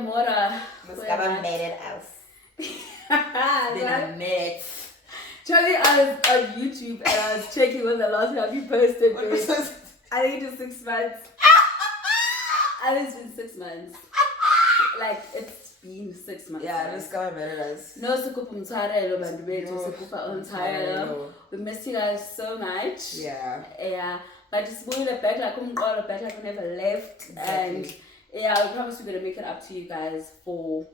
Mora. Muscaba made it else. It's been a minute. Charlie, I was on YouTube and I was checking when the last time you posted. I think it was 6 months. I think it's been 6 months. Like, it's been 6 months. Yeah, Muscaba made it else. No, we miss you guys so much. Yeah. Yeah. But it's really back like we never left. Exactly. And yeah, we promise we're gonna make it up to you guys for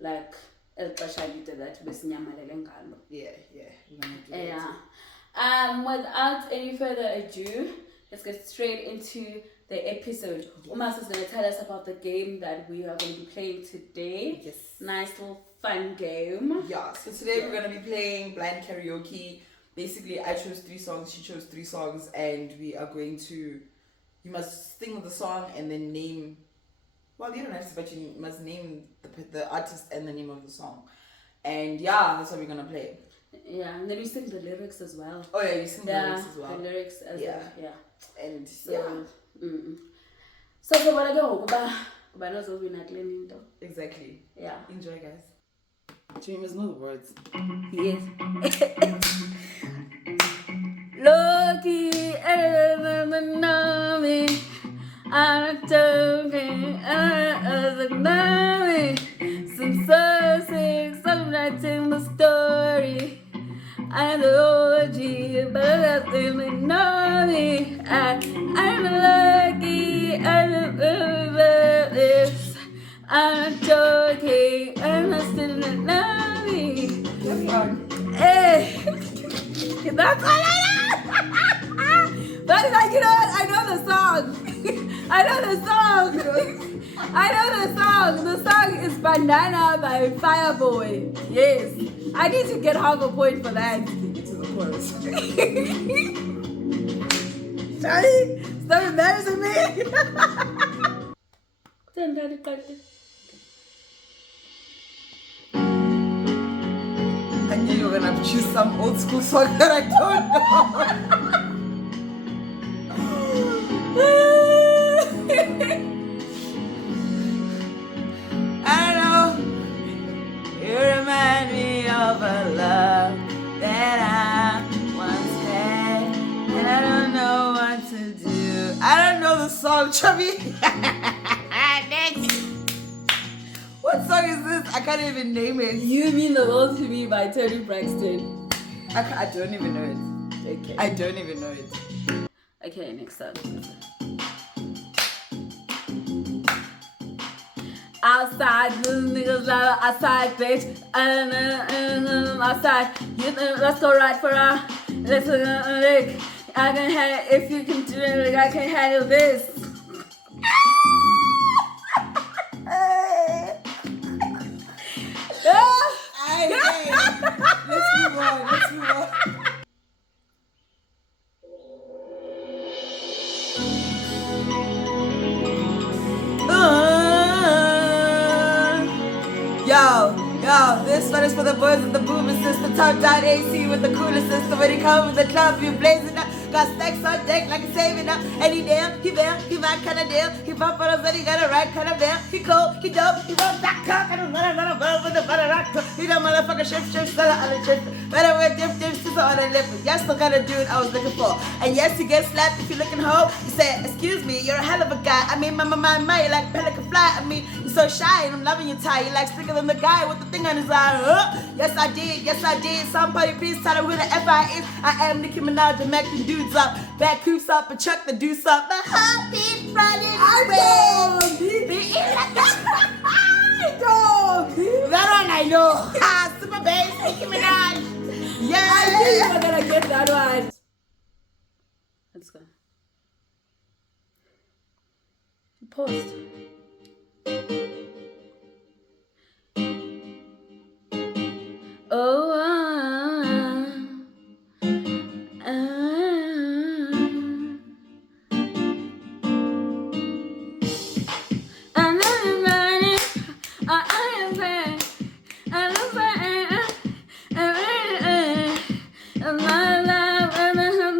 like El Qashagi did that with Nyamalelengalo. Yeah. We're gonna do that. Yeah. Without any further ado, let's get straight into the episode. Umas is gonna tell us about the game that we are gonna be playing today. Yes. Nice little fun game. Yeah, so today we're gonna be playing blind karaoke. Basically, I chose 3 songs, she chose 3 songs, and we are going to. You must sing the song and then name. Well, you don't have to, but you must name the artist and the name of the song. And yeah, that's how we're gonna play. Yeah, and then we sing the lyrics as well. Oh yeah, you sing the lyrics as well. The lyrics as well. Yeah. And So, yeah. So what I go? But not so we're not learning though. Exactly. Yeah. Enjoy, guys. You must know the words. Yes. Loki, know me. I'm joking. Know me. Some so I'm writing the story. I'm the OG, but I didn't know me. I'm lucky. I don't know this. I'm joking, and I still don't know me. Hey, that's all I know. But like, you know what? I know the song. I know the song. The song is Banana by Fireboy. Yes. I need to get half a point for that. To the chorus. Sorry, stop embarrassing me. I knew you were gonna choose some old school song that I don't know. I know you remind me of a love that I once had, and I don't know what to do. I don't know the song, Chubby. Next. What song is this? I can't even name it. You Mean the World to Me by Tony Braxton. I don't even know it. Okay. I don't even know it. Okay, next up. Outside, little niggas out outside, bitch. Outside. Let's go right for a. Let's go, like, I can handle if you can do it, like I can handle this. Let's move on. Yo, this one is for the boys with the booming system, top down AC with the coolest system. When he comes with the club, you blazing up. Got stacks on deck like a saving up. And he damn, he bam, he my kind of deal. He bump on us and he got a right kind of bam. He cold, he dope, he runs that cock. I don't know about with the butter rock. He done motherfucker ship, seller on the chip. Better wear dip, sister on the lip. Yes, still got a dude I was looking for. And yes, you get slapped if you're looking hoe. You say, excuse me, you're a hell of a guy. I mean, my, you like pelican fly. I mean, you're so shy and I'm loving your tie. You like slicker than the guy with the thing on his eye. Yes, I did. Somebody please tell me who the F.I. is. I am Nicki Minaj and Mac the dudes up. Back coops up and Chuck the deuce up. The heartbeat running away. That one I know. Super bass, Nicki Minaj. Yeah. I knew you were gonna get that one. Let's go. Post. Oh,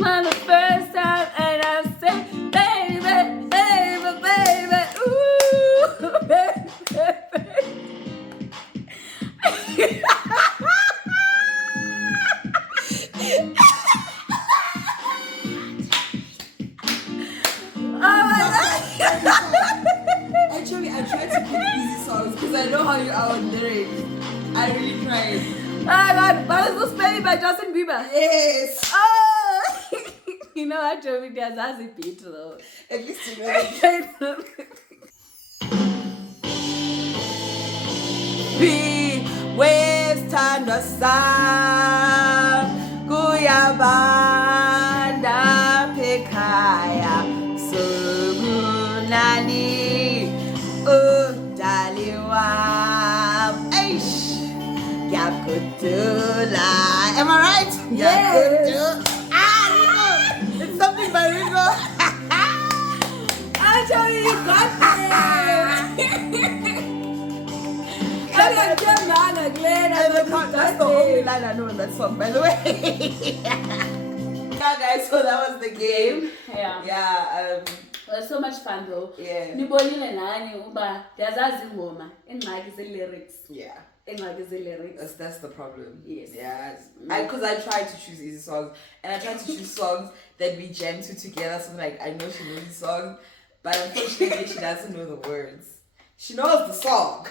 my the first time, and I said, baby, baby, baby, ooh. because I know how you are on lyrics. I really tried. Oh God, what is this baby by Justin Bieber? Yes. Oh! You know what, Joey? There's a beat though. At least you know. Be westanda sam kuyabanda pekhaya sukunani udali wam eish yakudula. Am I right? Yes. Ringo. It's something by Ringo. Actually, you got it. That's the only line I know in that song, by the way. Yeah, guys, so that was the game. Yeah. Yeah. It was so much fun though. Yeah. Nibonile nani uba ndiyazazi ingoma ingxaki ze-lyrics. Yeah. Ingxaki ze-lyrics. That's the problem. Yes. Yeah. Because I tried to choose easy songs, and I tried to choose songs that we jam to together. So like I know she knows the song, but unfortunately she doesn't know the words. She knows the song.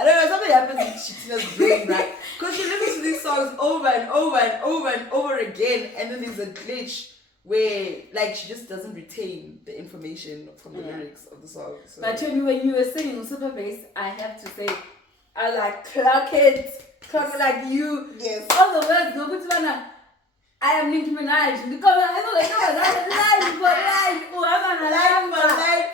I don't know, something happens in Chitina's brain, right? Because she listens to these songs over and over and over and over again, and then there's a glitch where, like, she just doesn't retain the information from the lyrics of the song. So. But when you were singing Super Bass, I have to say, I like clock it like you. Yes. All the words, no, but I am Nicki Minaj. Because I know like,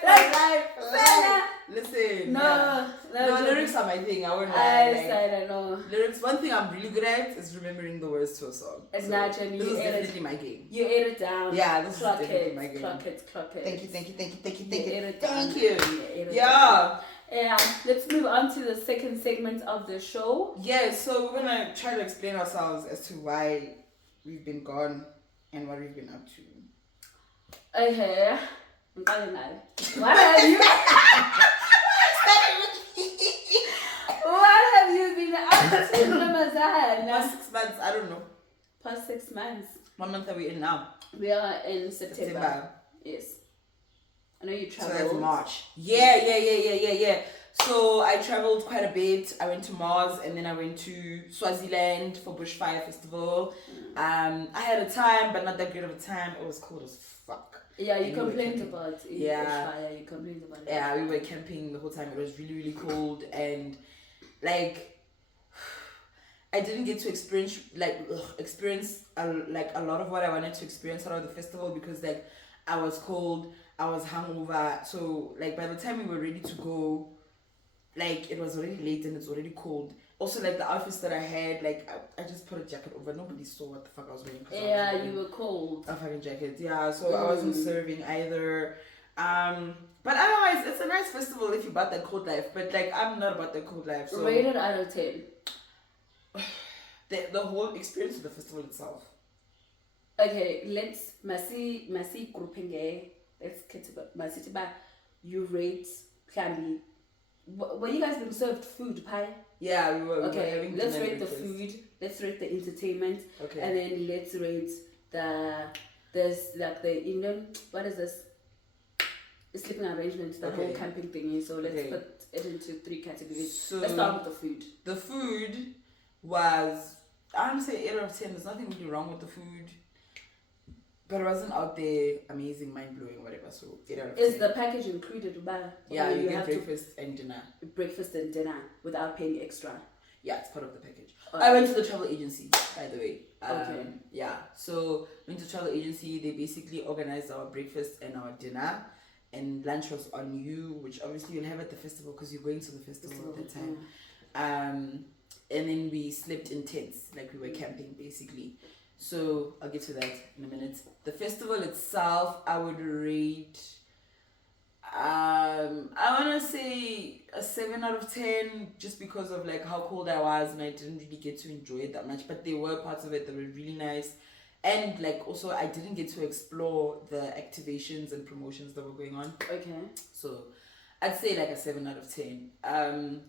Life. Listen. No, lyrics are my thing. I won't I lie. don't know. Lyrics, one thing I'm really good at is remembering the words to a song. Exactly. So, this is definitely my game. You ate it down. Yeah, this clock is definitely my game. Clock it. Thank you. Thank you. Yeah. Let's move on to the second segment of the show. Yeah, so we're gonna try to explain ourselves as to why we've been gone and what we've been up to. Okay. What have you? What have you been up to, Ramazan? Past 6 months, I don't know. Past 6 months. What month are we in now? We are in September. Yes. I know you So traveled. that's March. Yeah. So I traveled quite a bit. I went to Mars and then I went to Swaziland for Bushfire Festival. I had a time, but not that great of a time. It was cold as fuck. Yeah, you complained about it. Yeah. Bushfire. You complained about it. Yeah, we were camping the whole time. It was really, really cold, and like I didn't get to experience a lot of what I wanted to experience out of the festival because like I was cold, I was hungover. So like by the time we were ready to go, like it was already late and it's already cold. Also like the outfits that I had, like I just put a jacket over. Nobody saw what the fuck I was wearing. Yeah, you were cold. A fucking jacket. Yeah, so I wasn't serving either. But otherwise, it's a nice festival if you about that cold life. But like, I'm not about the cold life. So rated out of 10. The whole experience of the festival itself. Okay, let's masi grouping. Let's get about masi tiba. You rate Klambi. Were you guys being served food pie? Yeah, we were. Okay, we were having let's dinner rate the breakfast. food. Let's rate the entertainment. Okay. And then let's rate there's like the Indian. What is this? The sleeping arrangements, the whole camping thingy. So let's put it into 3 categories. So let's start with the food. The food was, I don't say 8 out of 10. There's nothing really wrong with the food, but it wasn't out there amazing, mind blowing, whatever. So 8 out of 10. Is the package included? Yeah, you get breakfast and dinner. Breakfast and dinner without paying extra. Yeah, it's part of the package. I went to the travel agency, by the way. Okay. Yeah, so went to travel agency. They basically organized our breakfast and our dinner, and lunch was on you, which obviously you'll have at the festival because you're going to the festival at that time. And then we slept in tents, like we were camping basically. So I'll get to that in a minute. The festival itself, I would rate. I want to say a 7 out of 10, just because of like how cold I was and I didn't really get to enjoy it that much. But there were parts of it that were really nice, and like also I didn't get to explore the activations and promotions that were going on. Okay. So I'd say like a 7 out of 10.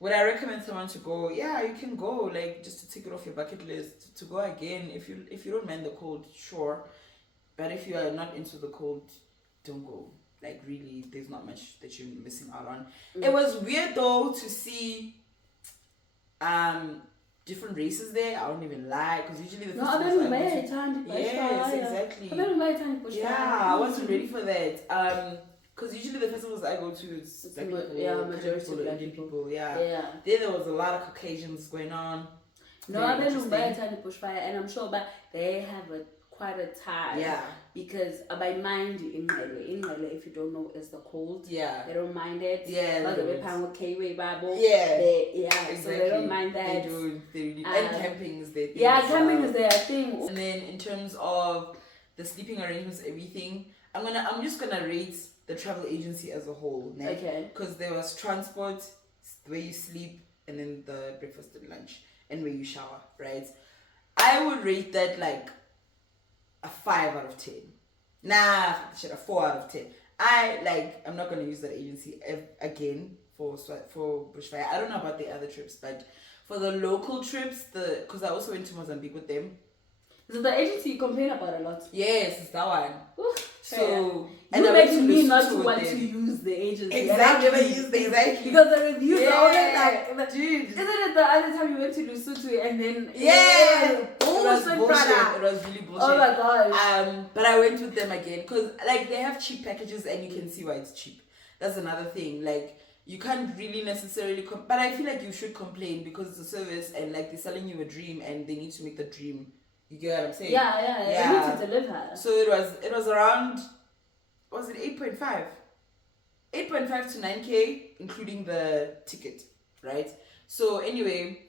Would I recommend someone to go? Yeah, you can go, like just to take it off your bucket list to go again if you don't mind the cold, sure. But if you are not into the cold, don't go. Like really, there's not much that you're missing out on. It was weird though to see different races there. I won't even lie, because usually the yes, exactly. I wasn't ready for that. Because usually the festivals I go to, it's black people, majority black Indian people. There was a lot of Caucasians going on. No, I've been by tiny bushfire, and I'm sure but they have quite a tie. Yeah. Because by mind in if you don't know, is the cold. Yeah. They don't mind it. Yeah. Exactly. So they don't mind that. They do. And camping is their thing. Yeah, camping is their thing. And then in terms of the sleeping arrangements, everything, I'm just gonna rate the travel agency as a whole. Okay. Because there was transport, where you sleep, and then the breakfast and lunch, and where you shower, right? I would rate that like a 5 out of 10. Nah, a 4 out of 10. I'm not gonna use that agency again for bushfire. I don't know about the other trips, but for the local trips, because I also went to Mozambique with them. Is it the agency you complain about a lot? Yes, it's that one. Ooh, so and you make me not to want to use the agency. Exactly. I've never used the exactly. Because the reviews are always like, dude. Isn't it the other time you went to Lesotho and then it was bullshit. It was really bullshit. Oh my gosh. But I went with them again because like they have cheap packages and you can see why it's cheap. That's another thing. Like you can't really necessarily but I feel like you should complain because it's a service and like they're selling you a dream and they need to make the dream. You get what I'm saying? Yeah. You need to deliver. So it was around, was it 8.5? 8.5 to 9K, including the ticket, right? So anyway,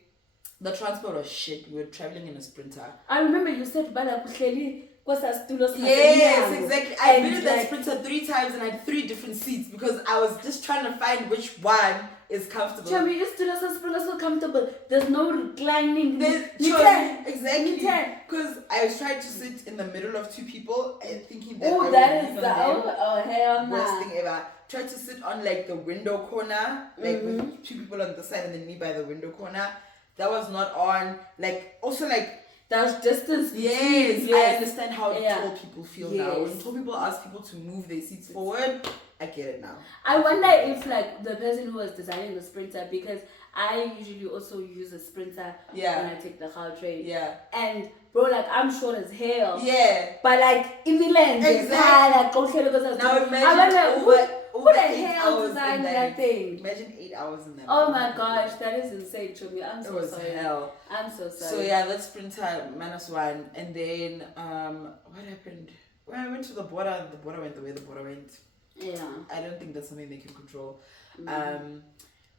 the transport was shit. We were traveling in a Sprinter. I remember you said Bala Kuhleli. Yes, exactly. I've been in that Sprinter 3 times and I had 3 different seats because I was just trying to find which one is comfortable. Chami, your students are so comfortable. There's no reclining. Exactly. Because I was trying to sit in the middle of 2 people and thinking that that is the hell worst thing ever. Tried to sit on like the window corner, like with 2 people on the side and then me by the window corner. That was not on. Like also like. There's distance between. Yes, I understand how tall people feel now. When tall people ask people to move their seats forward, I get it now. I wonder if like the person who was designing the Sprinter, because I usually also use a Sprinter when I take the car train. Yeah. And bro, like I'm short as hell. Yeah. But like in the land, exactly. Now imagine who the hell designed that thing? Imagine 8 hours in that. Oh my gosh, that is insane to me. I'm so sorry. Hell. I'm so sorry. So yeah, that's Sprinter -1, and then what happened? When I went to the border went the way the border went. Yeah. I don't think that's something they can control.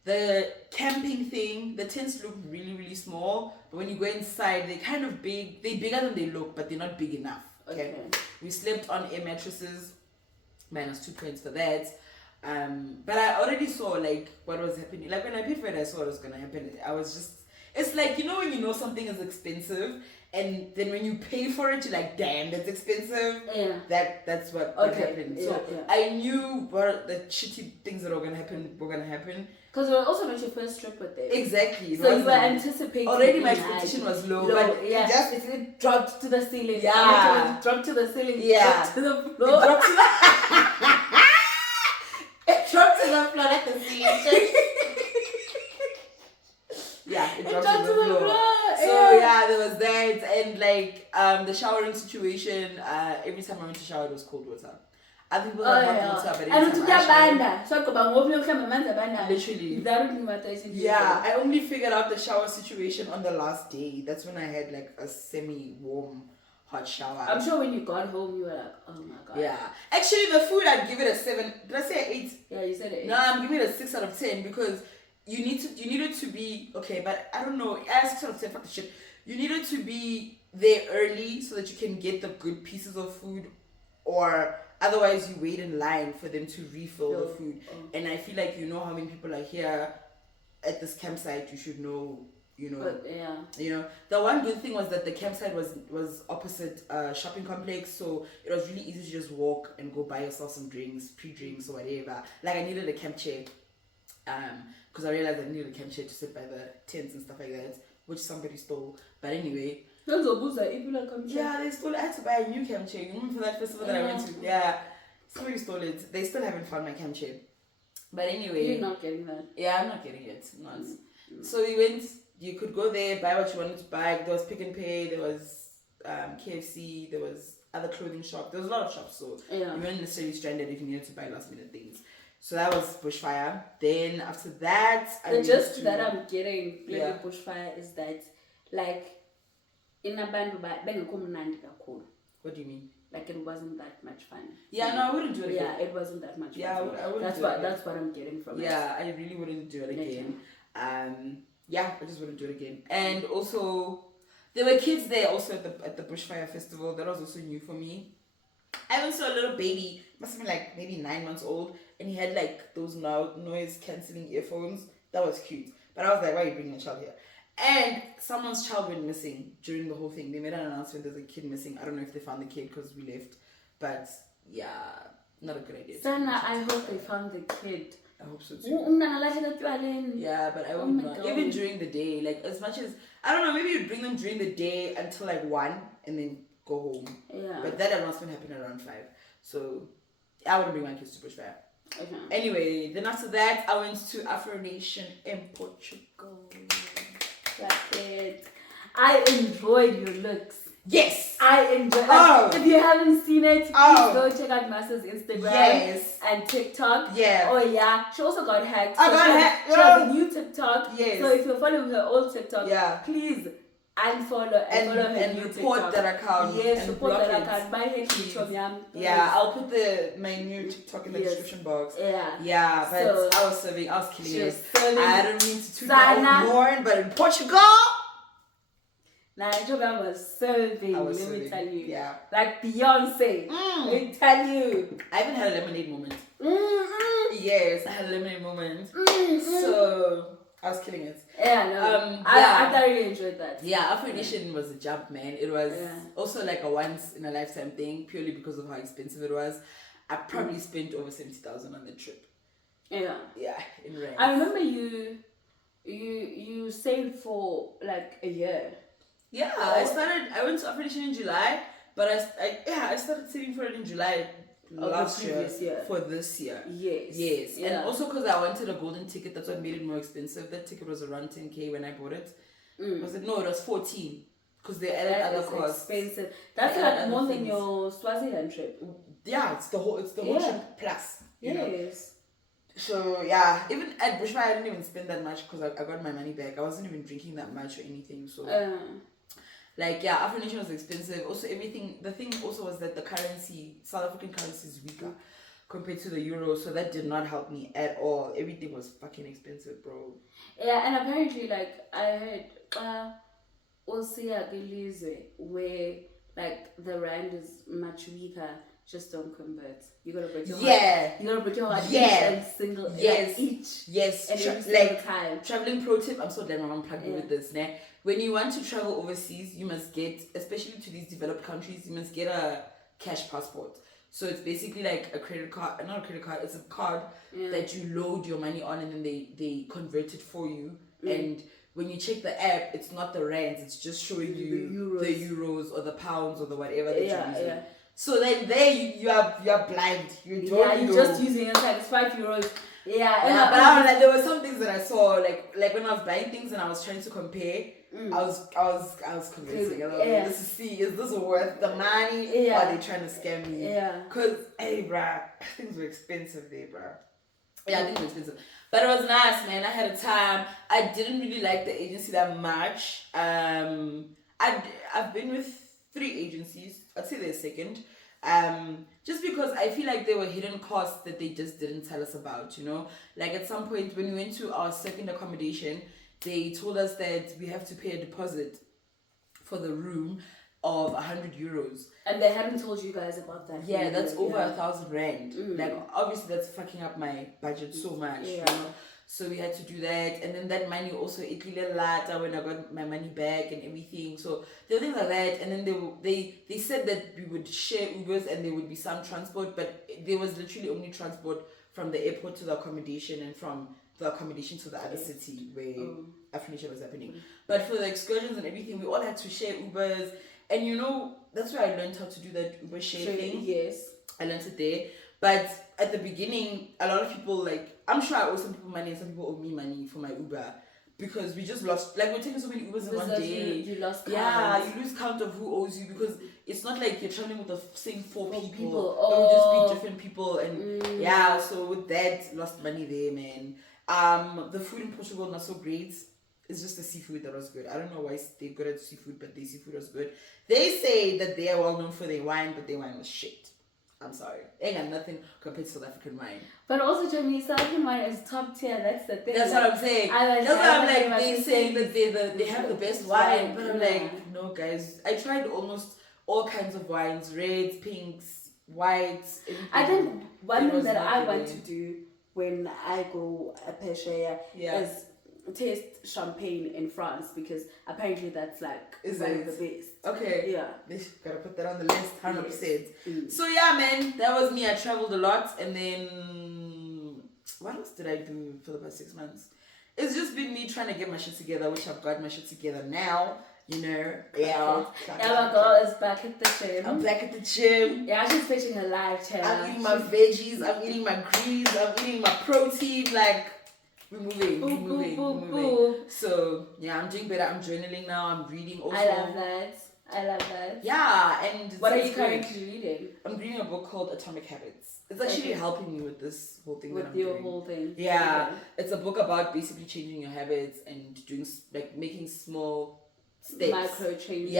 The camping thing, the tents look really, really small, but when you go inside, they're kind of big. They're bigger than they look, but they're not big enough. Okay. We slept on air mattresses, -2 points for that. But I already saw like what was happening. Like when I paid for it, I saw what was gonna happen. I was just, it's like, you know when you know something is expensive and then when you pay for it, you're like, damn, that's expensive. Yeah. That's what happened. So I knew what the shitty things that were gonna happen were gonna happen. Because it was also not your first trip with them. Exactly. So you were anticipating. Already my expectation was low, but it dropped to the ceiling. Yeah. It dropped to the ceiling. Yeah. Dropped to the floor. It dropped to the floor at the ceiling. Yeah, it dropped to the floor. So there was that, and like the showering situation. Every time I went to shower, it was cold water. Other people have hot water, but every time I showered, literally. Yeah, I only figured out the shower situation on the last day. That's when I had like a semi-warm hot shower. I'm sure when you got home, you were like, oh my god. Yeah. Actually, the food, I'd give it a 7. Did I say 8? Yeah, you said 8. No, I'm giving it a 6 out of 10 because you needed to be okay, but I don't know. 6 out of 10, fuck the shit. You needed to be there early so that you can get the good pieces of food, or otherwise you wait in line for them to refill the food. And I feel like you know how many people are here at this campsite. You should know. You know, the one good thing was that the campsite was opposite shopping complex, so it was really easy to just walk and go buy yourself some drinks, pre-drinks or whatever. Like I needed a camp chair, because I realized I needed a camp chair to sit by the tents and stuff like that, which somebody stole. But anyway, they stole. I had to buy a new camp chair. You remember for that festival that I went to? Yeah. somebody stole it. They still haven't found my camp chair. But anyway. You're not getting that. Yeah, I'm not getting it. Not. So we went, you could go there, buy what you wanted to buy. There was Pick and Pay, there was KFC, there was other clothing shop. There was a lot of shops, so you weren't necessarily stranded if you needed to buy last minute things. So that was bushfire. Then after that, the gist that I'm getting with bushfire is that, like, in Abantu kakhulu. What do you mean? Like, it wasn't that much fun. Yeah, no, I wouldn't do it again. Yeah, it wasn't that much fun. Yeah, I wouldn't That's what I'm getting from it. Yeah, I really wouldn't do it again. Yeah, I just wouldn't do it again. And also, there were kids there also at the bushfire festival. That was also new for me. I even saw a little baby, must have been like maybe 9 months old, and he had like those noise cancelling earphones. That was cute. But I was like, why are you bringing a child here? And someone's child went missing during the whole thing. They made an announcement there's a kid missing. I don't know if they found the kid because we left. But yeah, not a good idea. Sana, I hope they found the kid. I hope so too. Yeah, but I would not. Even during the day, like as much as, I don't know, maybe you'd bring them during the day until like 1 and then go home. Yeah. But that announcement happened around 5. So I wouldn't bring my kids to bushfire. Okay. Anyway, then after that, I went to Afro Nation in Portugal. That's it. I enjoyed your looks. Yes! I enjoyed it. If you haven't seen it, please go check out Maswa's Instagram and TikTok. Yeah. Oh yeah. She also got hacked. I got hacked. She has a new TikTok. Yes. So if you're following her old TikTok, please unfollow and follow her new report TikTok. that account. Yes, report that account. Buy her TikTok. Yeah, I'll put my new TikTok in the description box. Yeah. Yeah, but so, I was killing it. Serving I don't mean to toot my own horn, but in Portugal, Nigeria was serving. Let me tell you. Yeah. Like Beyonce. Let me tell you. I even had a lemonade moment. Mm-hmm. Yes, I had a lemonade moment. Mm-hmm. So I was killing it. Yeah, no. I thoroughly enjoyed that. Yeah, Afro Nation was a jump, man. It was also like a once in a lifetime thing, purely because of how expensive it was. I probably spent over 70,000 on the trip. Yeah. Yeah, in rent. I remember you saved for like a year. Yeah, I went to Afro Nation in July, but I started saving for it in July last year for this year. Yes. Yeah. And also because I wanted a golden ticket, that's what made it more expensive. That ticket was around 10K when I bought it. Was it? No, it was 14 because they added other costs. Expensive. That's like more than your Swaziland trip. Yeah, it's the whole trip plus. You know? So yeah, even at Bushfire I didn't even spend that much because I got my money back. I wasn't even drinking that much or anything. So Afro Nation was expensive. Also the thing also was that the currency, South African currency is weaker compared to the euro, so that did not help me at all. Everything was fucking expensive, bro. Yeah, and apparently like I heard where like the rand is much weaker. Just don't convert. You gotta break your heart. You gotta break your heart each and single each. Yes. And every single time. Traveling pro tip. I'm so glad my mom plugged me with this. Nah? When you want to travel overseas, you must get, especially to these developed countries, you must get a cash passport. So it's basically like a credit card, not a credit card. It's a card that you load your money on, and then they convert it for you. And when you check the app, it's not the rands. It's just showing you the euros or the pounds or the whatever that you're using. Yeah. So then there you are blind. You don't know. You're just using it like it's €5. Yeah, but I was like, there were some things that I saw like when I was buying things and I was trying to compare. I was convincing. I was like, let's see, is this worth the money? Or are they trying to scam me? Yeah. Cause hey, bruh, things were expensive there, bruh. Yeah, things were expensive, but it was nice, man. I had a time. I didn't really like the agency that much. I've been with 3 agencies. I'd say they're second. Just because I feel like there were hidden costs that they just didn't tell us about, you know? Like at some point when we went to our second accommodation, they told us that we have to pay a deposit for the room of €100. And they hadn't told you guys about that. Yeah, that's over 1,000 rand. Like obviously that's fucking up my budget so much, you know? So we had to do that, and then that money also it really later when I got my money back and everything. So there were things like that, and then they said that we would share Ubers and there would be some transport, but there was literally only transport from the airport to the accommodation and from the accommodation to the other city where Afro Nation was happening. But for the excursions and everything, we all had to share Ubers, and you know that's where I learned how to do that Uber share thing. Yes, I learned it there. But at the beginning, a lot of people, like, I'm sure I owe some people money and some people owe me money for my Uber. Because we just lost, like, we're taking so many Ubers in one day. You lost count. Yeah, you lose count of who owes you because it's not like you're traveling with the same four people. Oh. It would just be different people. And yeah, so with that, lost money there, man. The food in Portugal not so great. It's just the seafood that was good. I don't know why they're good at seafood, but their seafood was good. They say that they are well known for their wine, but their wine was shit. I'm sorry. Ain't got nothing compared to South African wine. But also, Jamie, South African wine is top tier. That's the thing. That's like, what I'm saying. That's why I'm like, they saying that they have the best wine. But I'm like, no, guys. I tried almost all kinds of wines. Reds, pinks, whites. Everything. I think one thing that I want to do when I go a Pescia is taste champagne in France because apparently that's like one of the best. Okay. Yeah. Gotta put that on the list, 100%. Yes. So yeah, man, that was me. I traveled a lot, and then what else did I do for the past 6 months? It's just been me trying to get my shit together, which I've got my shit together now. You know, yeah, my girl is back at the gym. I'm back at the gym. Yeah, she's fishing her live challenge. I'm eating my veggies. I'm eating my greens. I'm eating my protein. Like, we're moving. So yeah, I'm doing better. I'm journaling now. I'm reading also. I love that. Yeah, and what are you currently reading? I'm reading a book called Atomic Habits. It's actually helping me with this whole thing. With your whole thing. Yeah, it's a book about basically changing your habits and doing like making small steps, micro changes.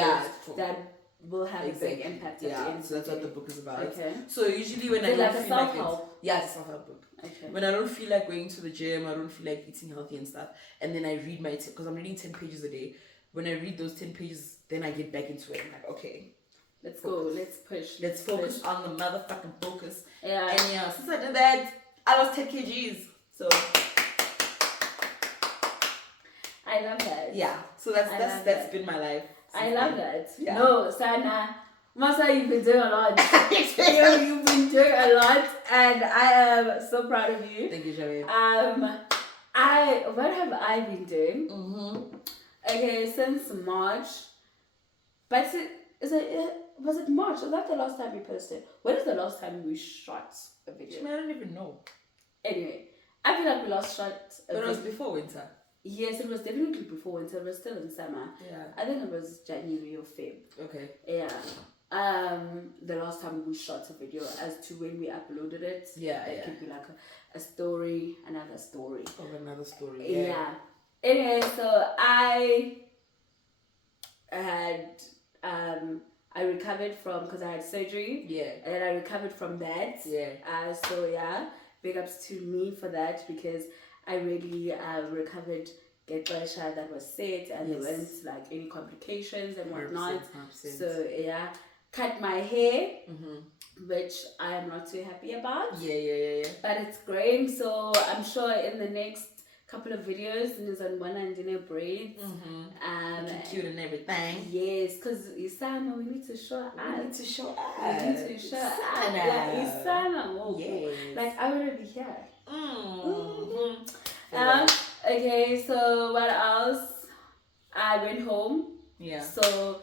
That will have a big impact. So that's what the book is about. Okay. So usually when I don't feel like it's a self-help book. Okay. When I don't feel like going to the gym, I don't feel like eating healthy and stuff, and then I read my because I'm reading 10 pages a day. When I read those 10 pages, then I get back into it. I'm like, okay, let's go. Let's push. Let's focus on the motherfucking focus. Yeah. And yeah, since I did that, I lost 10 kgs. So I love that. Yeah. So that's been my life. I love that. Yeah. No, Sana. Maswa, you've been doing a lot. You've been doing a lot, and I am so proud of you. Thank you, Javi. What have I been doing? Okay, since March. But was it March? Was that the last time we posted? When is the last time we shot a video? I don't even know. Anyway, I feel like we last shot a video. But it was before winter. Yes, it was definitely before winter. It was still in summer. Yeah. I think it was January or Feb. Okay. Yeah. The last time we shot a video as to when we uploaded it. Yeah, it could be like a story, another story. Of another story. Yeah. Anyway, so I had I recovered from because I had surgery. Yeah. And then I recovered from that. Yeah. So yeah, big ups to me for that because I really recovered. Get pressure that was set and there weren't like any complications and whatnot. 100%. So yeah, cut my hair, which I am not too happy about. Yeah. But it's growing, so I'm sure in the next couple of videos, there's on one and in a braids. Cute and everything. Yes, because Isana, we need to show us. We need to show us. Like Isana. Oh, yes. Like I want to be here. Okay, so what else? I went home. Yeah. So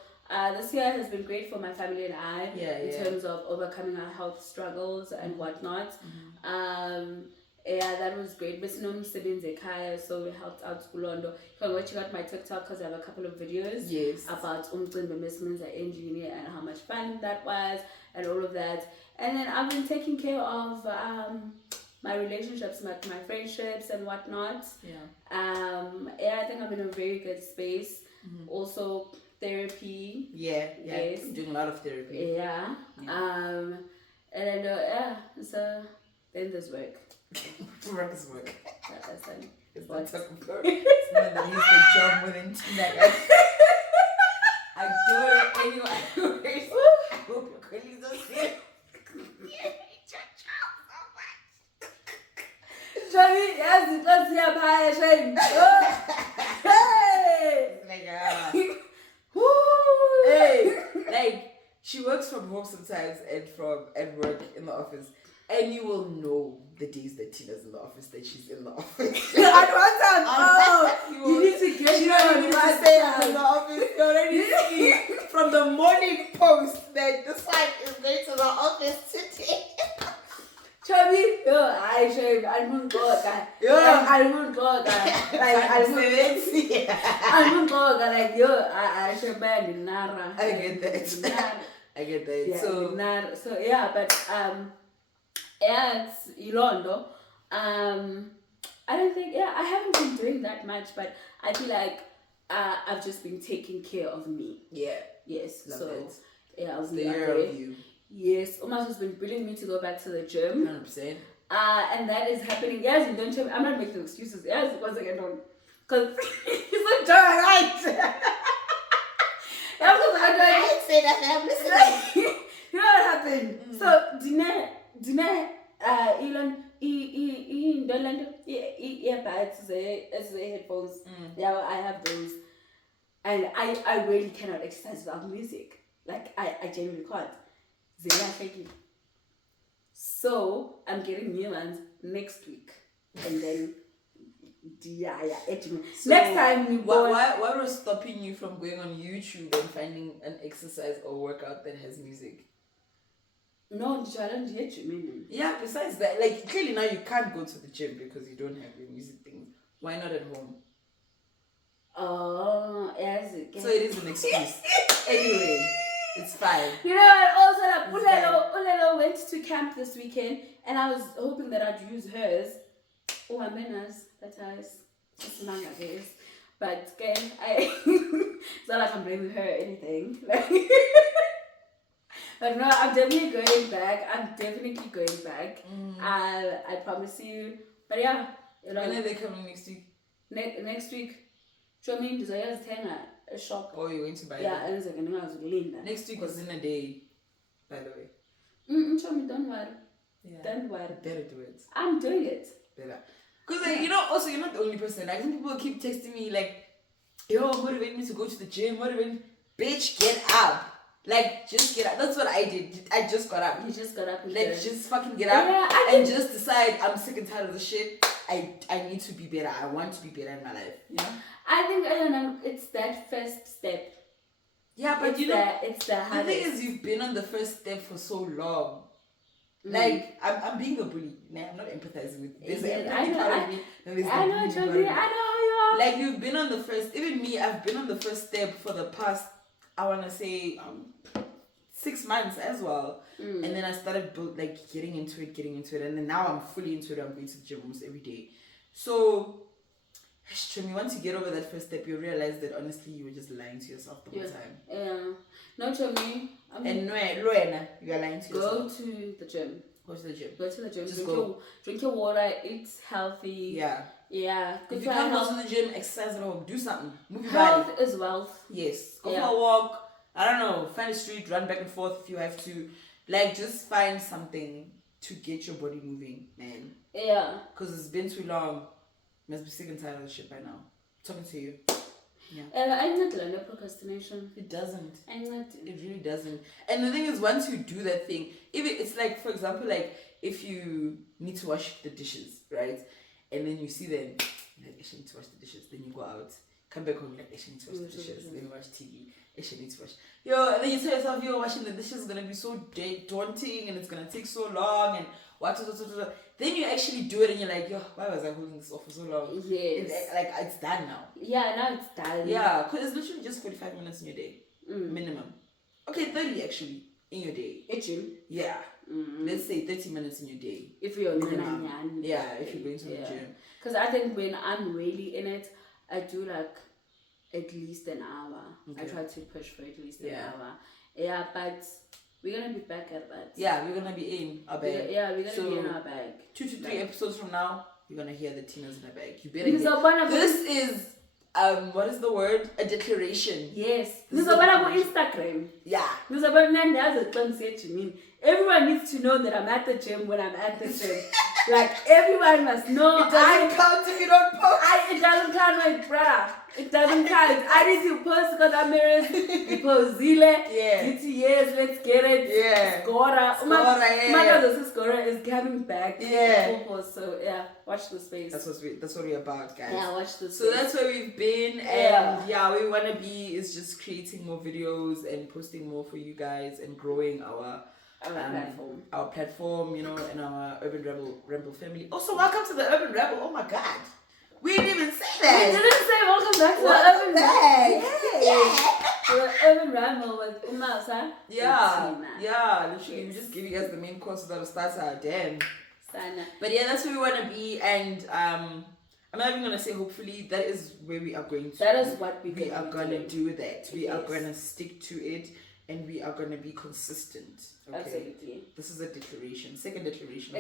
this year has been great for my family and I in terms of overcoming our health struggles and whatnot. Yeah, that was great. So we helped out Kulondo. You can watch out my TikTok because I have a couple of videos about engineer and how much fun that was and all of that. And then I've been taking care of my relationships, my friendships and whatnot. I think I'm in a very good space. Also therapy. Yes. I'm doing a lot of therapy. And so then there's work. Work is work. It's not talking about it's not that he's the job within tonight. I do it anyway. Hope your colleagues don't see it. Johnny, yes, let's see a pie shame. Hey! Like, she works from home sometimes and work in the office. And you will know the days that Tina's in the office, that she's in the office. You need to get her on my day in the office. You already see from the morning post that this one is going to the office today. alivunqoka like yo shebandi nara. I get that. I get that. Yeah, So so yeah, but yeah, it's Ilondo. I don't think I haven't been doing that much, but I feel like I've just been taking care of me. yeah, Yes. love So it. yeah, It's the year of you. Yes, Omas has been bullying me to go back to the gym. 100%. And that is happening. Yes, you don't tell me. I'm not making excuses. Yes, once again, don't. Because he's so dry, right? That's what I say that I'm listening. You know what happened? So, Dine, Elon, earbuds, headphones. Yeah, I have those. And I really cannot exercise without music. Like, I genuinely can't. They are shaking. So I'm getting new ones next week, and then so next time we go. Why was stopping you from going on YouTube and finding an exercise or workout that has music? No, I don't hear you. Yeah. Besides that, like clearly now you can't go to the gym because you don't have your music things. Why not at home? Oh, yes. So it is an excuse. Anyway. It's fine. You know, also like Ulelo went to camp this weekend, and I was hoping that I'd use hers. Oh, I mean us. That's us. It's not like this. But again, it's not like I'm blaming her or anything. But no, I'm definitely going back. I promise you. But yeah, when are they coming next week? Next week. Show me desires tenga. A shop. Oh, you're going to buy them? Yeah, and it's next week is in a day, by the way. Show me, don't worry. Yeah. Don't worry. Better do it. I'm doing it. Better. Because, like, you know, also, you're not the only person. Like, some people keep texting me, like, yo, motivate me to go to the gym. Bitch, get up. Like, just get up. That's what I did. I just got up. You just got up. Like, just fucking get up and just decide I'm sick and tired of the shit. I need to be better. I want to be better in my life. You know? I think, I don't know, it's that first step. Yeah, but it's the hardest. The thing is, you've been on the first step for so long. Like, I'm being a bully. Nah, I'm not empathizing with this. I know, Joby. I know how you are. Like, you've been on the first, even me, I've been on the first step for the past, I want to say, 6 months as well. And then I started getting into it. And then now I'm fully into it. I'm going to the gym almost every day. So, once you get over that first step, you realize that honestly you were just lying to yourself the whole time. Yeah. No, Chomi. And Luena, you are lying to yourself. Go to the gym. Go to the gym. Just drink your water, eat healthy. Yeah. Yeah. If you can't go to the gym, exercise at home. Do something. Move your body. Health is wealth. Yes. Go for a walk. I don't know. Find a street, run back and forth if you have to. Like, just find something to get your body moving, man. Yeah. Because it's been too long. Must be sick and tired of the shit by now. Talking to you. Yeah. I'm not learning procrastination. It doesn't. I'm not. It really doesn't. And the thing is, once you do that thing, even it's like, for example, like if you need to wash the dishes, right? And then you see them, like, actually need to wash the dishes. Then you go out, come back home, like, actually need to wash the dishes. Then you watch TV. Actually need to wash. And then you tell yourself, washing the dishes is gonna be so daunting, and it's gonna take so long, and what. Then you actually do it and you're like, why was I holding this off for so long? Yes. It's done now. Yeah, now it's done. Yeah, because it's literally just 45 minutes in your day. Minimum. Okay, 30 actually in your day. Yeah. Let's say 30 minutes in your day. If you're minimum. Yeah, if you're going to the gym. Because I think when I'm really in it, I do like at least an hour. Okay. I try to push for at least an hour. Yeah, but we're gonna be back at that. Yeah, we're gonna be in our bag. We're gonna be in our bag. 2 to 3 episodes from now, you're gonna hear the Tina's in our bag. You better this is what is the word? A declaration. Yes. This is on Instagram. Yeah. Everyone needs to know that I'm at the gym when I'm at the gym. Like, everyone must know. It doesn't count if you don't post. It doesn't count, my brother. It doesn't count. I need to post because I'm married. We post Zile. Yeah. Yes, let's get it. Yeah. Scora. Yeah. Scora is coming back. Yeah. So, yeah, watch the space. That's what we're about, guys. Yeah, watch the space. So that's where we've been. And we want to be is just creating more videos and posting more for you guys and growing our platform, and our Urban Rebel family. Also, welcome to the Urban Rebel. Oh my God. We didn't even say We that. didn't say welcome back to Welcome the back. Urban Ramble with Umasa. Yeah. Literally, we're just giving us the main course without a starter. Damn. Sana. But yeah, that's where we want to be, and I'm not even gonna say hopefully. That is where we are going to. That is what we are gonna do. That we are Yes. gonna stick to it, and we are gonna be consistent. Okay? Absolutely. This is a declaration. Second declaration.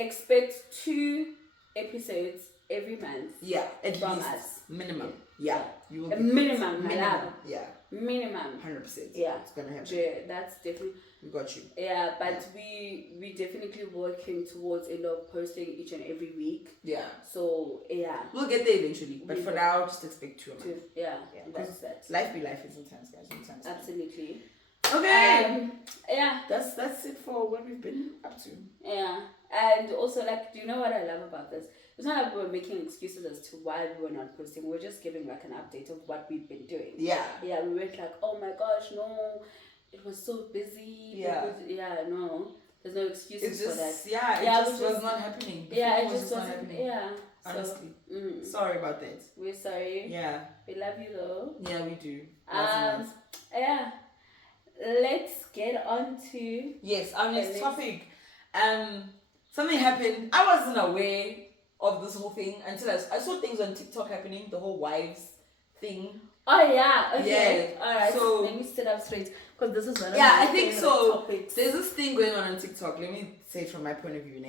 Expect 2 episodes every month. Yeah, at from least us. minimum. Yeah, you will. A minimum. Yeah. Minimum. 100%. Yeah. It's gonna happen. Yeah, that's definitely. We got you. Yeah, but we definitely working towards posting each and every week. Yeah. So yeah. We'll get there eventually, but for now, just expect 2 a month. Yeah. That's that. Life be life sometimes, guys. Sometimes. Absolutely. Okay. Yeah. That's it for what we've been up to. Yeah, and also do you know what I love about this? It's not like we're making excuses as to why we were not posting. We're just giving an update of what we've been doing. Yeah. Yeah, we weren't like, oh my gosh, no, it was so busy. Yeah. No, there's no excuses for that. Yeah, it just was not happening. Yeah, it just wasn't not happening. Yeah. Honestly. So, sorry about that. we're sorry. Yeah. We love you though. Yeah, we do. Yeah. Let's get on to our next topic. Something happened. I wasn't aware of this whole thing until I saw things on TikTok happening, the whole wives thing. Oh yeah, okay. Yeah. Alright, so let me sit up straight because this is one of I my think favorite so. topics. There's this thing going on TikTok. Let me say it from my point of view,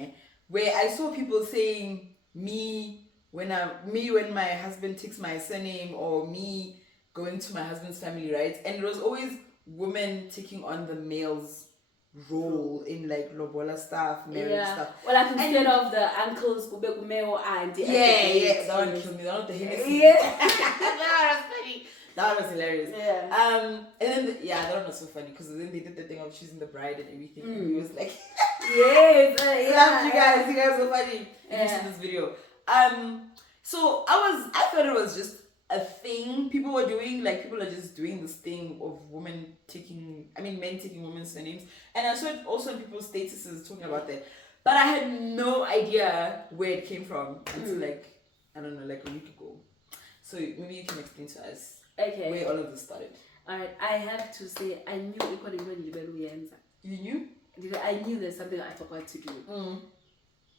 where I saw people saying when my husband takes my surname, or me going to my husband's family, right? And it was always women taking on the male's role in lobola stuff, marriage stuff. Well, instead of the uncles, or auntie. Yeah, that one killed me. That one the Hennessy. Yeah. That was funny. That was hilarious. Yeah. And then that one was so funny because then they did the thing of choosing the bride and everything. And it was like, yes, love you guys. You guys are funny. You see this video. So I thought it was just a thing people were doing. People are just doing this thing of men taking women's surnames, and I saw it also in people's statuses talking about that, but I had no idea where it came from until I don't know, a week ago. So maybe you can explain to us where all of this started. Alright, I have to say I knew You knew? I knew there's something I forgot to do.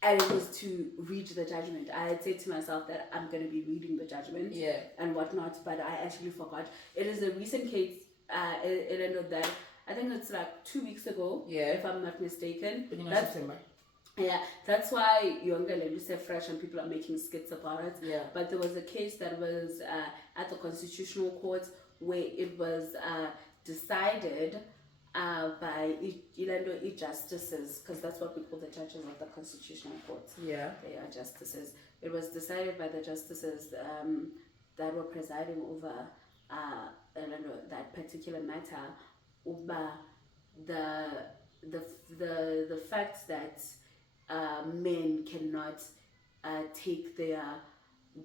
And it was to read the judgment. I had said to myself that I'm going to be reading the judgment and whatnot, but I actually forgot. It is a recent case. It ended that I think it's 2 weeks ago, if I'm not mistaken. That's September. Yeah, that's why younger ladies are fresh and people are making skits about it. Yeah. But there was a case that was at the Constitutional Court where it was decided by justices, because that's what we call the judges of the Constitutional Court. Yeah, they are justices. It was decided by the justices that were presiding over that particular matter, over the fact that men cannot take their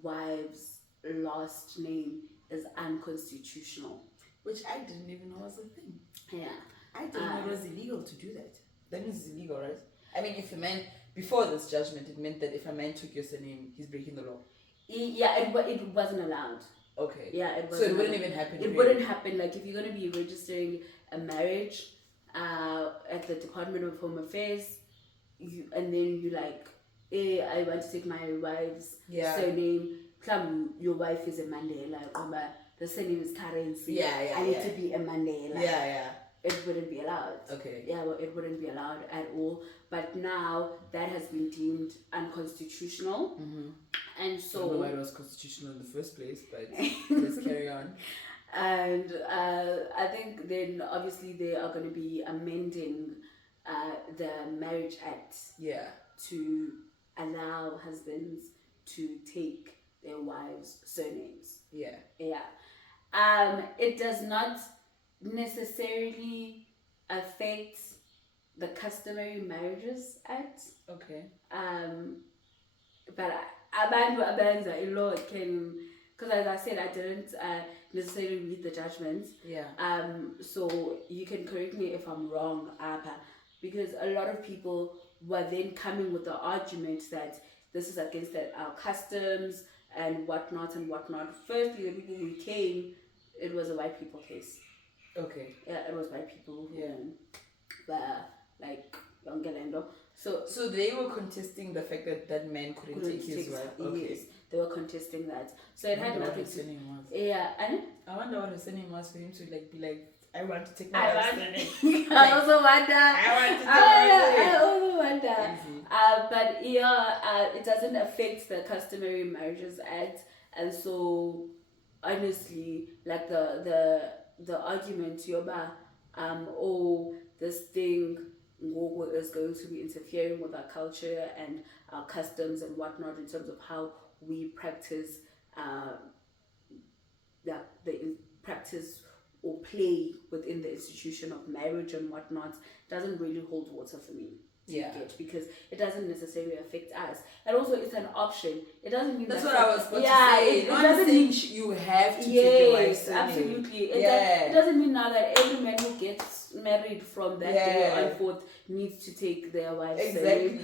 wives' last name is unconstitutional. Which I didn't even know was a thing. Yeah. I didn't know it was illegal to do that. That means it's illegal, right? I mean, if a man, before this judgment, it meant that if a man took your surname, he's breaking the law. It wasn't allowed. Okay. Yeah, it wasn't. So it wouldn't even happen. It wouldn't happen. If you're going to be registering a marriage at the Department of Home Affairs, and then you I want to take my wife's surname. Your wife is a Mandela. The surname is currency. I need to be a Mandela. It wouldn't be allowed. Okay. Yeah, well, it wouldn't be allowed at all. But now that has been deemed unconstitutional. Mm-hmm. And so... I don't know why it was constitutional in the first place, but let's carry on. And I think then obviously they are going to be amending the Marriage Act to allow husbands to take their wives' surnames. Yeah. It does not necessarily affect the Customary Marriages Act. Okay. But abantu abenza a law can, because as I said, I didn't necessarily read the judgments. Yeah. So you can correct me if I'm wrong, Abba, because a lot of people were then coming with the argument that this is against our customs and whatnot and whatnot. Firstly, the people who came, it was a white people case. Okay. Yeah, it was white people who were like Yongelendo. So they were contesting the fact that that man couldn't take his wife. Okay. Yes, they were contesting that. So it had nothing to. Yeah, and I wonder what his surname was for him to like be like, I want to take my wife's surname. I also wonder. I also wonder. Crazy. But it doesn't affect the Customary Marriages Act, and so honestly, like the argument, yoba, this thing is going to be interfering with our culture and our customs and whatnot in terms of how we practice, practice or play within the institution of marriage and whatnot, doesn't really hold water for me. Because it doesn't necessarily affect us, and also it's an option. It doesn't mean that's what I was about to say. It doesn't mean you have to take your wife's surname. Absolutely. It doesn't mean now that every man who gets married from that day on forth needs to take their wife's surname.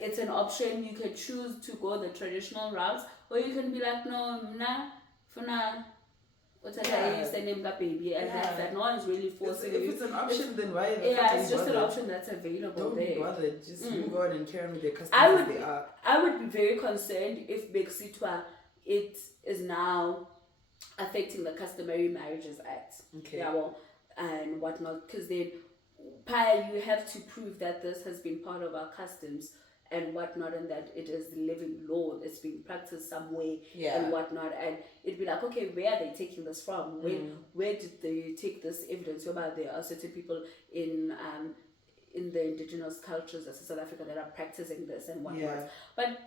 It's an option. You can choose to go the traditional route, or you can be like, no, for now. Surname baby, and that's that. No one's really forcing you. If it's an option, then why? It's just an option that's available. Don't there. be bothered. Just move on and carry on with your customs as they are. I would be very concerned if Bexitwa it is now affecting the Customary Marriages Act. Okay. Yeah, well, and whatnot, because then you have to prove that this has been part of our customs and whatnot, and that it is the living law that's being practiced some way and whatnot, and it'd be like, okay, where are they taking this from? Where did they take this evidence about there are certain people in the indigenous cultures of South Africa that are practicing this and whatnot. But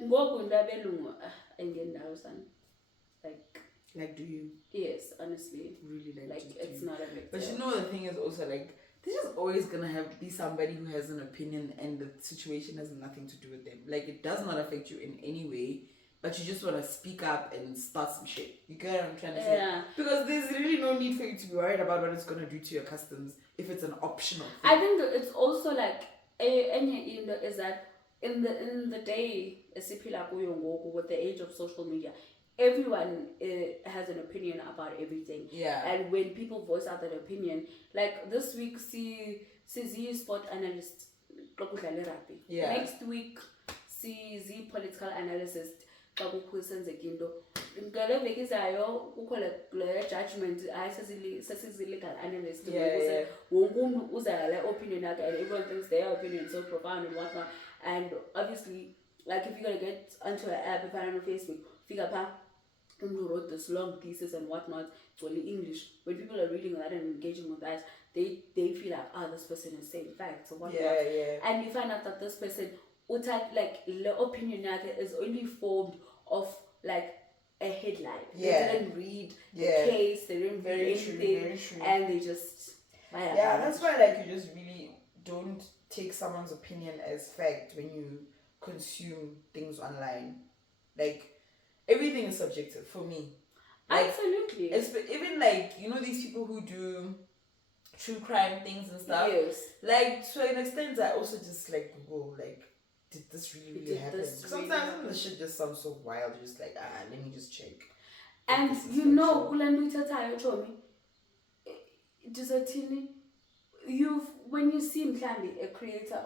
like do you? Yes, honestly. Really like it's not a big But deal. you know the thing is also like there's just always gonna be somebody who has an opinion and the situation has nothing to do with them. Like it does not affect you in any way, but you just wanna speak up and start some shit. You get what I'm trying to say? Because there's really no need for you to be worried about what it's gonna do to your customs if it's an optional thing. I think it's also like is that in the day with the age of social media, everyone has an opinion about everything. And when people voice out that opinion, like this week, see sport analyst, next week, see political analyst, judgment, legal analyst. Opinion, and everyone thinks their opinion is so profound and whatnot. And obviously, like if you're gonna get onto an app, if I don't know Facebook, figure out who wrote this long thesis and whatnot, it's only English. When people are reading that and engaging with that, they feel like, this person is saying facts or whatnot. And you find out that this person, like the opinion is only formed of like a headline. They didn't read the case, they didn't read anything, and they just that's why like you just really don't take someone's opinion as fact when you consume things online. Like everything is subjective for me. Like, absolutely. Even like, you know, these people who do true crime things and stuff. Like to an extent, I also just like Google, like, did this really happen? Sometimes the shit just sounds so wild. You're just like, let me just check. And you know, when you see a creator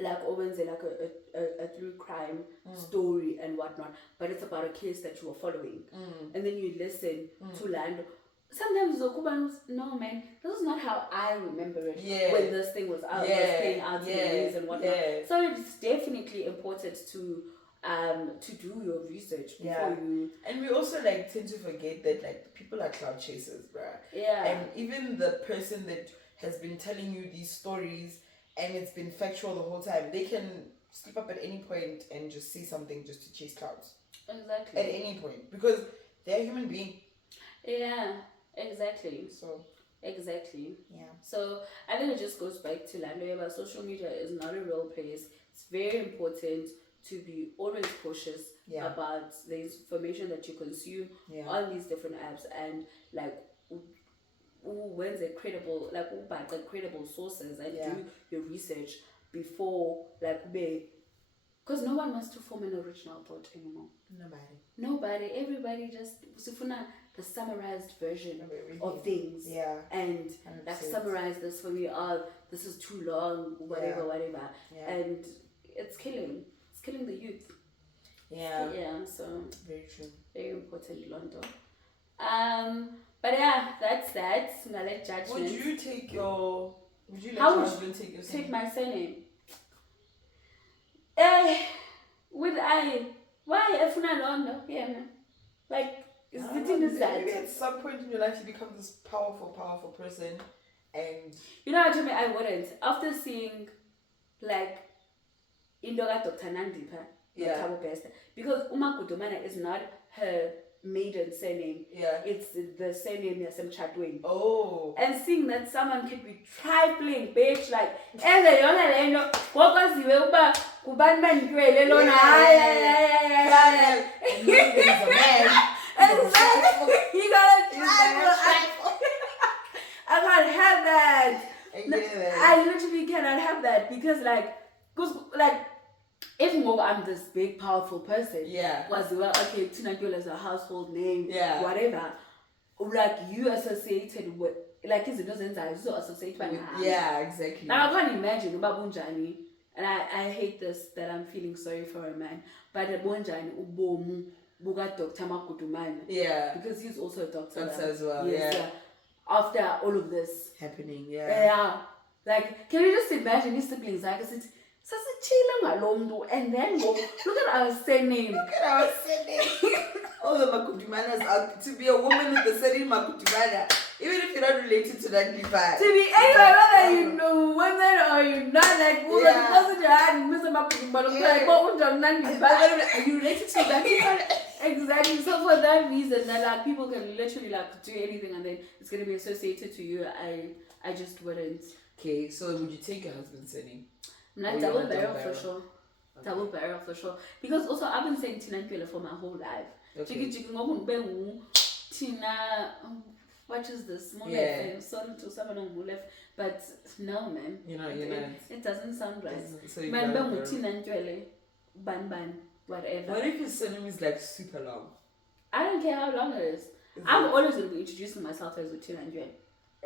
like a true crime story and whatnot, but it's about a case that you are following, and then you listen to land. Sometimes no man, this is not how I remember it when this thing was out, was playing out in the news and whatnot. So it's definitely important to do your research before you. And we also like tend to forget that like people are cloud chasers, bruh. And even the person that has been telling you these stories and it's been factual the whole time, they can slip up at any point and just say something just to chase clouds. Exactly. At any point, because they're a human being. Exactly. So I think it just goes back to Lando about social media is not a real place. It's very important to be always cautious about the information that you consume on these different apps, and like when's a credible, like credible sources, and do your research before like Because no one wants to form an original thought anymore. Nobody. Everybody just sifuna the summarized version of things. Yeah. And 100%. like summarize this for me. This is too long. Whatever. Yeah. And it's killing the youth. Yeah. Yeah. So very true. Very important, Londo. But yeah, that's that. Ngale judgment. Would you let your husband take your surname? Take my surname? Would I? Why? Efuna Londo? Yeah, man. Like, the thing is that maybe at some point in your life you become this powerful person, and you know what I mean. I wouldn't. After seeing, like, Indoga Dr. Nandipa, yeah, because Uma Kudumana is not her maiden surname. Yeah. It's the surname Yasem Chatwing. Oh. And seeing that someone could be trifling, bitch, like, what was the Uba Kubanman Grey Lona? Exactly. You gotta trifle. I can't have that. I literally cannot have that because, like, if I'm this big, powerful person, yeah, was okay, Tina Girl is a household name, yeah, whatever, like you associated with, like, is it doesn't associate with, yeah, exactly. Now I can't imagine Babunjani, and I hate this that I'm feeling sorry for a man, but Babunjani Ubomu Buga Dr. Makudumana, yeah, because he's also a doctor as well, yes, yeah. After all of this happening, yeah, like, can you just imagine his siblings like it's and then go look at our surname. All the Makudumanas are to be a woman with the surname Makudumana, even if you're not related to that divide. To be anyway, whether you know women or you're not, like, because your hand, Mr. Makudumana, are you related to that divide? Exactly. So for that reason, that like people can literally like do anything and then it's gonna be associated to you. I just wouldn't. Okay, so would you take your husband's surname? Not double barrel for sure. Okay. Double barrel for sure. Because also I've been saying Tina Mpela for my whole life. Okay. Tina, what is this? Yeah. Sorry to someone who left, but no, man. It doesn't sound right. So man, Tina Mpela, ban, whatever. What if his surname is like super long? I don't care how long it is. I'm always going to be introducing myself as Tina Mpela.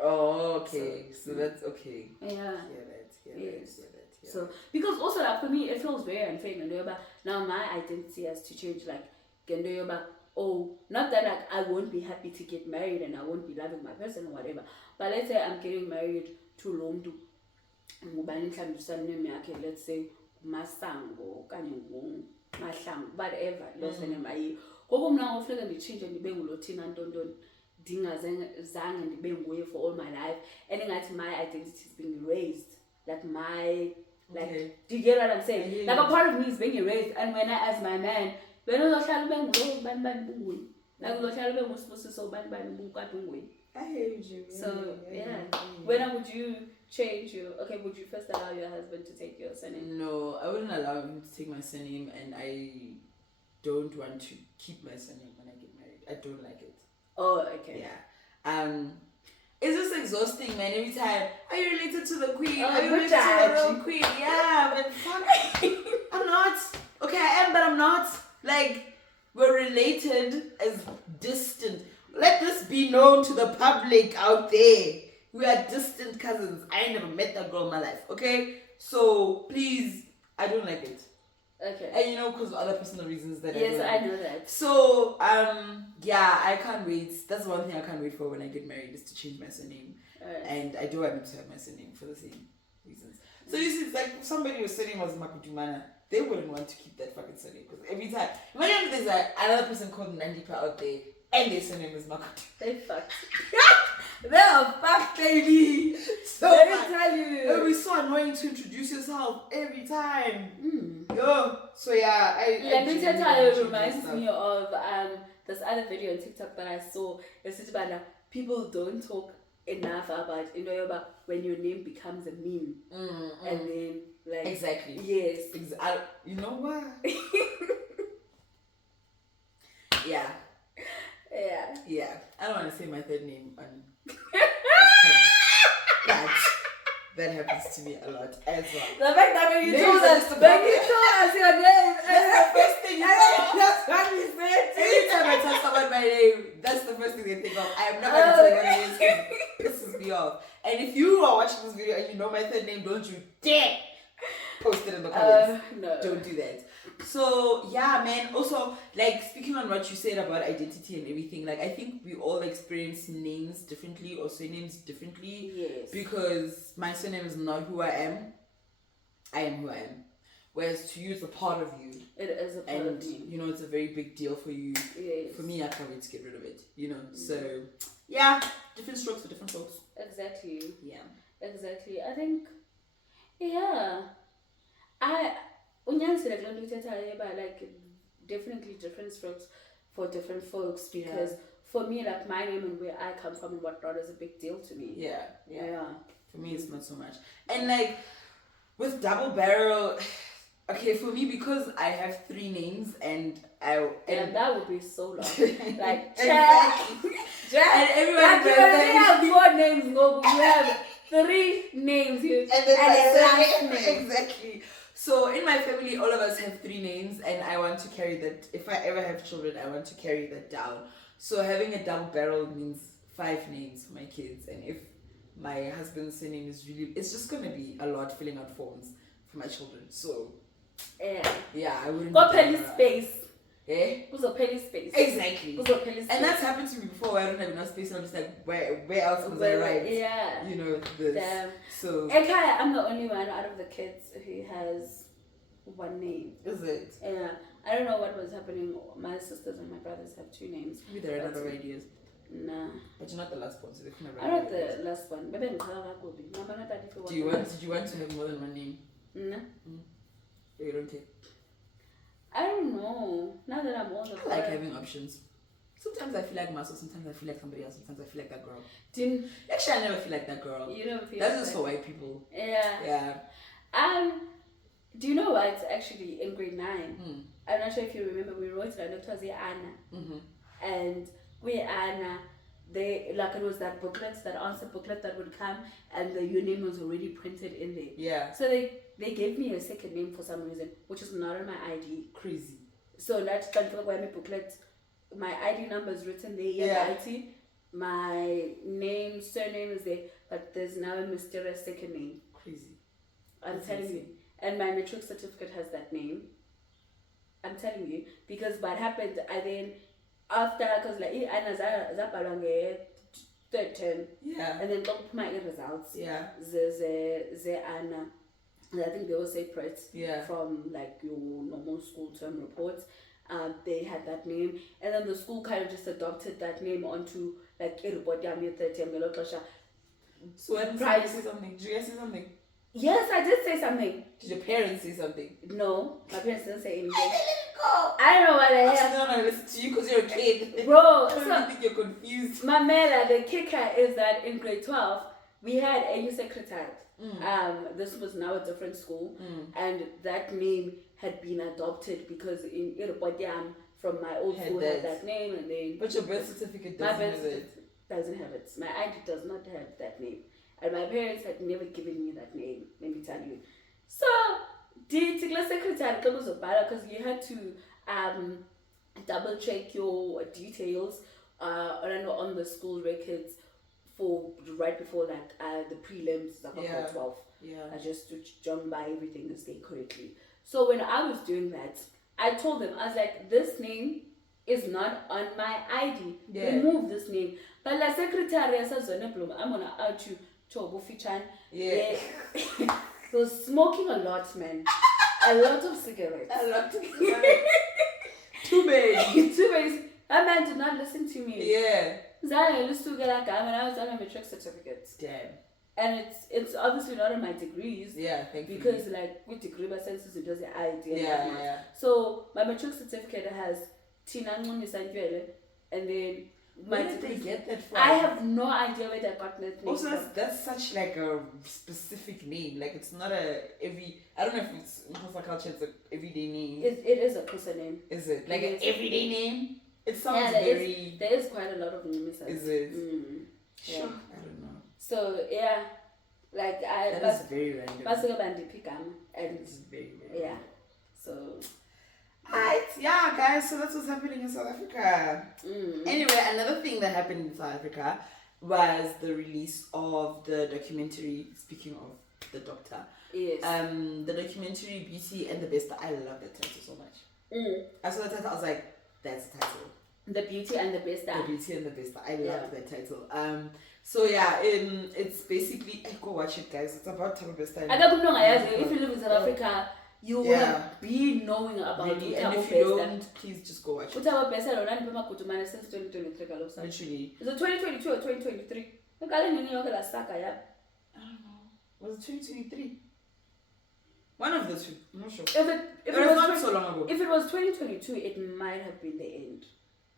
Oh, okay. So that's okay. Yeah. Yes. So, because also like for me it feels very unfair, now my identity has to change, like, not that like I won't be happy to get married and I won't be loving my person or whatever, but let's say I'm getting married to Lomdu, let's say Masango, Mahlangu, whatever, change and for all my life, and then my identity is being erased. Like my, like, okay. Do you get what I'm saying? Like a part of me is being erased, and when I ask my man, I hear you. So yeah, when would you change your? Okay, would you first allow your husband to take your surname? No, I wouldn't allow him to take my surname, and I don't want to keep my surname when I get married. I don't like it. Oh, okay. Yeah. It's just exhausting, man. Every time, are you related to the queen? Are you related to the real queen? Yeah, but fuck, I'm not. Okay, I am, but I'm not. Like, we're related as distant. Let this be known to the public out there. We are distant cousins. I ain't never met that girl in my life, okay? So, please, I don't like it. Okay. And because of other personal reasons that I know that. So, yeah, I can't wait. That's one thing I can't wait for when I get married, is to change my surname. And I do want him to have my surname for the same reasons. So you see, it's like if somebody was surname was Makudumana, they wouldn't want to keep that fucking surname, because every time, whenever there's like another person called Nandipa out there and their surname is Makudu, they fucked. They're fucked, baby. So let me tell you, it'll be so annoying to introduce yourself every time. Yo, so yeah, it reminds me of this other video on TikTok that I saw. It's about people don't talk enough about when your name becomes a meme, and then like exactly yes, you know what? Yeah. I don't want to say my third name on. That happens to me a lot as well. The fact that when you Names told are us, just a when you problem. told us your name, That's the first thing you know. that's what we said. Anytime I tell someone my name, that's the first thing they think of. I am not going to tell you what it is because it pisses me off. And if you are watching this video and you know my third name, don't you dare post it in the comments. No. Don't do that. So yeah, man. Also, like speaking on what you said about identity and everything, like I think we all experience names differently or surnames differently. Yes. Because my surname is not who I am. I am who I am. Whereas to you, it's a part of you. It is a part of you. You know, it's a very big deal for you. Yes. For me, I can't wait to get rid of it. You know, so yeah, different strokes for different folks. Exactly. Yeah. Exactly. I think, yeah. Like definitely different strokes for different folks because for me, like my name and where I come from and whatnot is a big deal to me. Yeah. For me, it's not so much. And like with double barrel, okay, for me because I have 3 names and that would be so long. Like exactly. And everyone you have 4 names, no, but you have 3 names here and then last name. Exactly. So in my family, all of us have 3 names, and I want to carry that. If I ever have children, I want to carry that down. So having a double barrel means 5 names for my kids, and if my husband's surname is really, it's just gonna be a lot filling out forms for my children. So yeah, I wouldn't. Got penny space. Eh? Who's a penny space? Exactly. Who's a penny space? And that's happened to me before. Where I don't have enough space, and I'm just like, where else was I right? Yeah. You know this. Damn. So. Okay, I'm the only one out of the kids who has 1 name. Is it? Yeah. I don't know what was happening. My sisters and my brothers have 2 names. Maybe there are other ideas. Nah. But you're not the last one, so they can have. I'm not the last one. Maybe I'm Did you want to have more than 1 name? No. You don't care. I don't know. Now that I'm older, I like having options. Sometimes I feel like Maswa, sometimes I feel like somebody else, sometimes I feel like that girl. Actually, I never feel like that girl. You don't feel That's like just for white people. Yeah. Do you know what? Actually, in grade 9, I'm not sure if you remember, we wrote it, it was Anna. And we Anna, it was that booklet, that answer booklet that would come, and your name was already printed in there. Yeah. So they gave me a second name for some reason, which is not on my ID. Crazy. So that's my booklet. My ID number is written there. Yeah. My name, surname is there, but there's now a mysterious second name. Crazy. I'm telling you. And my matric certificate has that name. I'm telling you, because what happened, I then after, because like Anna third term, and then talk my results, the Anna, and I think they were separate from like your normal school term reports. They had that name, and then the school kind of just adopted that name onto like everybody. I'm your third term. So when did you say something? Did you guys say something? Yes, I did say something. Did your parents say something? No, my parents didn't say anything. Go. I don't know what the hell. I'm not listen to you because you're a kid. Bro, I don't think you're confused. My man, the kicker is that in grade 12, we had a new secretary. This was now a different school, and that name had been adopted because in Iropotiam from my old school had that name, and then. But your birth certificate doesn't have it. Doesn't have it. My ID does not have that name. And my parents had never given me that name, let me tell you. So, the secretary, because you had to double check your details on the school records for right before that, the prelims, like 12. Just to jump by everything and stay correctly. So when I was doing that, I told them, I was like, this name is not on my ID. Remove this name. But la secretary says, I'm gonna out you. So smoking a lot, man. A lot of cigarettes. Too many. That man did not listen to me. I used to get when I was on my matric certificate. Damn. And it's obviously not on my degrees. Thankfully. Because like with degree my senses it does the ID. So my matric certificate has Tina and then where did they get that from? I have no idea where they got that name. Also, that's such like a specific name. Like it's not I don't know if it's in Xhosa culture. It's an everyday name. It is a Xhosa name. Is it like an everyday name? It sounds there is quite a lot of names. Is it? Sure. I don't know. So Like That is very random. And It's very random. yeah. So Alright, yeah, guys, so that's what's happening in South Africa. Anyway, another thing that happened in South Africa was the release of the documentary, speaking of the doctor. yes. The documentary Beauty and the Beast. I love that title so much. I saw the title, I was like, that's the title. The Beauty and the Beast. The Beauty and the Beast. I love that title. So yeah, it's basically, go watch it, guys. It's about Thabo Bester. I don't know, if you live in South Africa, you will be knowing about really, and if you don't, please just go watch it. Thabo Bester since 2023. Literally. Is it 2022 or 2023? I don't know. Was it 2023? One of the two. I'm not sure. If it was was not so long ago. If it was 2022, it might have been the end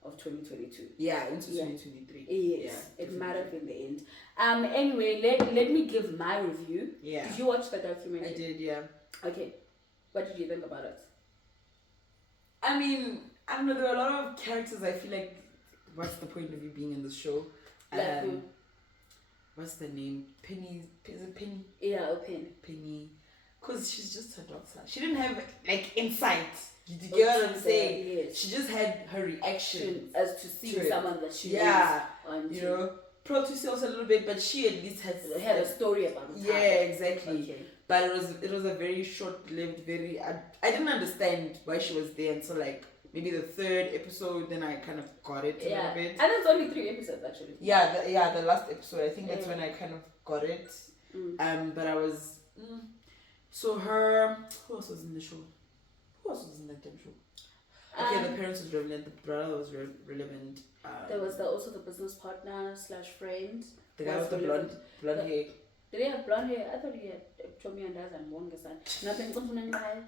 of 2022. Yeah, into 2023. Yes, it might have been the end. Anyway, let me give my review. Yeah. Did you watch the documentary? I did, yeah. Okay. What did you think about it? I mean, I don't know, there were a lot of characters. I feel like, what's the point of you being in the show? Like who? What's the name? Penny. Is it Penny? Yeah, Penny. Penny. Because she's just her doctor. She didn't have, like, insight. You get what I'm saying? Yes. She just had her reaction as to see someone that she you know, pro to sales a little bit, but she at least had a story about it. Yeah, exactly. Okay. But it was a very short-lived, I didn't understand why she was there until like maybe the third episode. Then I kind of got it a little bit. And it's only 3 episodes actually. Yeah, the last episode. I think that's when I kind of got it. But I was so her. Who else was in the show? Who else was in that damn show? Okay, the parents was relevant. The brother was relevant. There was also the business partner / friend. The guy with the blonde hair. Did he have blonde hair? I thought he had Tommy and Daz and Wongasan. Nothing.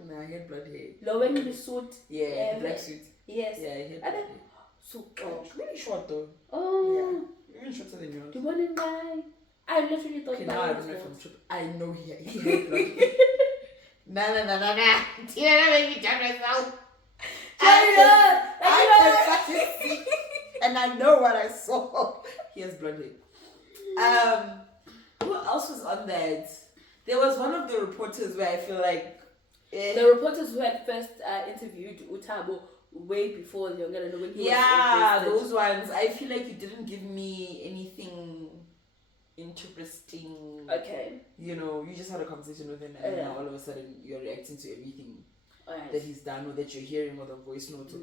No, he had blonde hair. Low in the suit. Yeah, the black suit. Yes. Yeah, he had blonde hair. So really short though. Oh. Yeah, even shorter than yours. The one in guy. I literally thought. Okay, now I don't know if I'm true. I know he had blonde hair. No. Do you know when you jump yourself? I can fucking see, and I know what I saw. He has blonde hair. Who else was on that? There was one of the reporters where I feel like the reporters who had first interviewed Utabo way before the younger when he was those ones. I feel like you didn't give me anything interesting. Okay. You know, you just had a conversation with him, and now all of a sudden you're reacting to everything that he's done, or that you're hearing, or the voice notes, or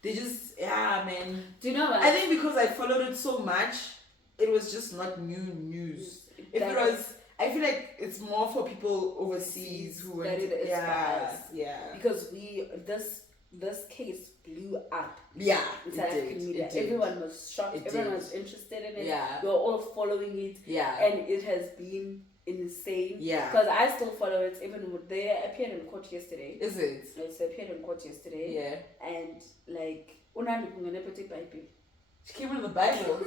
they just man. Do you know what? I think because I followed it so much, it was just not new news. If it was, I feel like it's more for people overseas who went. Because this case blew up. Yeah, in South African media. Everyone was shocked. Everyone was interested in it. Yeah, we were all following it. Yeah, and it has been insane. Yeah, because I still follow it. Even they appeared in court yesterday. Is it? It's appeared in court yesterday. Yeah, and like she came with the Bible.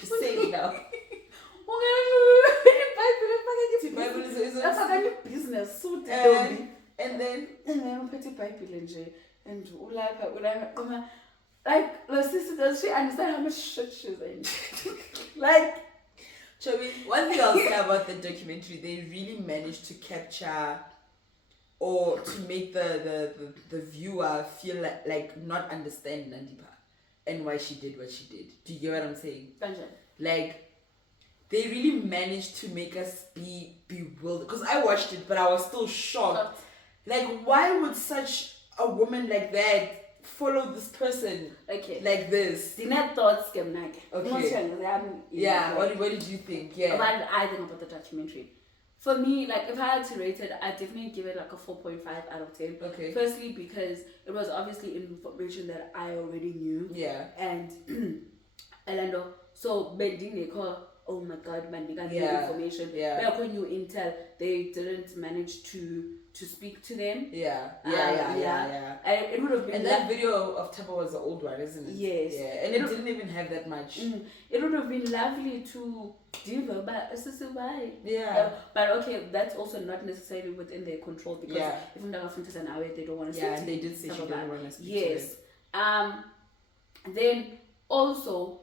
She's saying now. Bible is business. So and then and like the sister, does she understand how much shit she's in? Like, one thing I'll say about the documentary, they really managed to capture or to make the viewer feel like not understand Nandipa and why she did what she did. Do you get what I'm saying? Like, they really managed to make us be bewildered. Because I watched it, but I was still shocked. Like, why would such a woman like that follow this person like this? Dinner thoughts came Okay. Yeah, what did you think? Yeah. What I think about the documentary. For me, like, if I had to rate it, I'd definitely give it like a 4.5 out of 10. Okay. Firstly, because it was obviously information that I already knew. Yeah. And Orlando, so oh my god, man, they got new information. Yeah. When you intel, they didn't manage to speak to them. Yeah. And it would have been. And that video of Tabo was the old one, isn't it? Yes. Yeah. And it didn't even have that much. It would have been lovely to do, but yeah. But okay, that's also not necessarily within their control because even though they don't want to speak. Yeah, and they did say she didn't want to speak to them. Then also,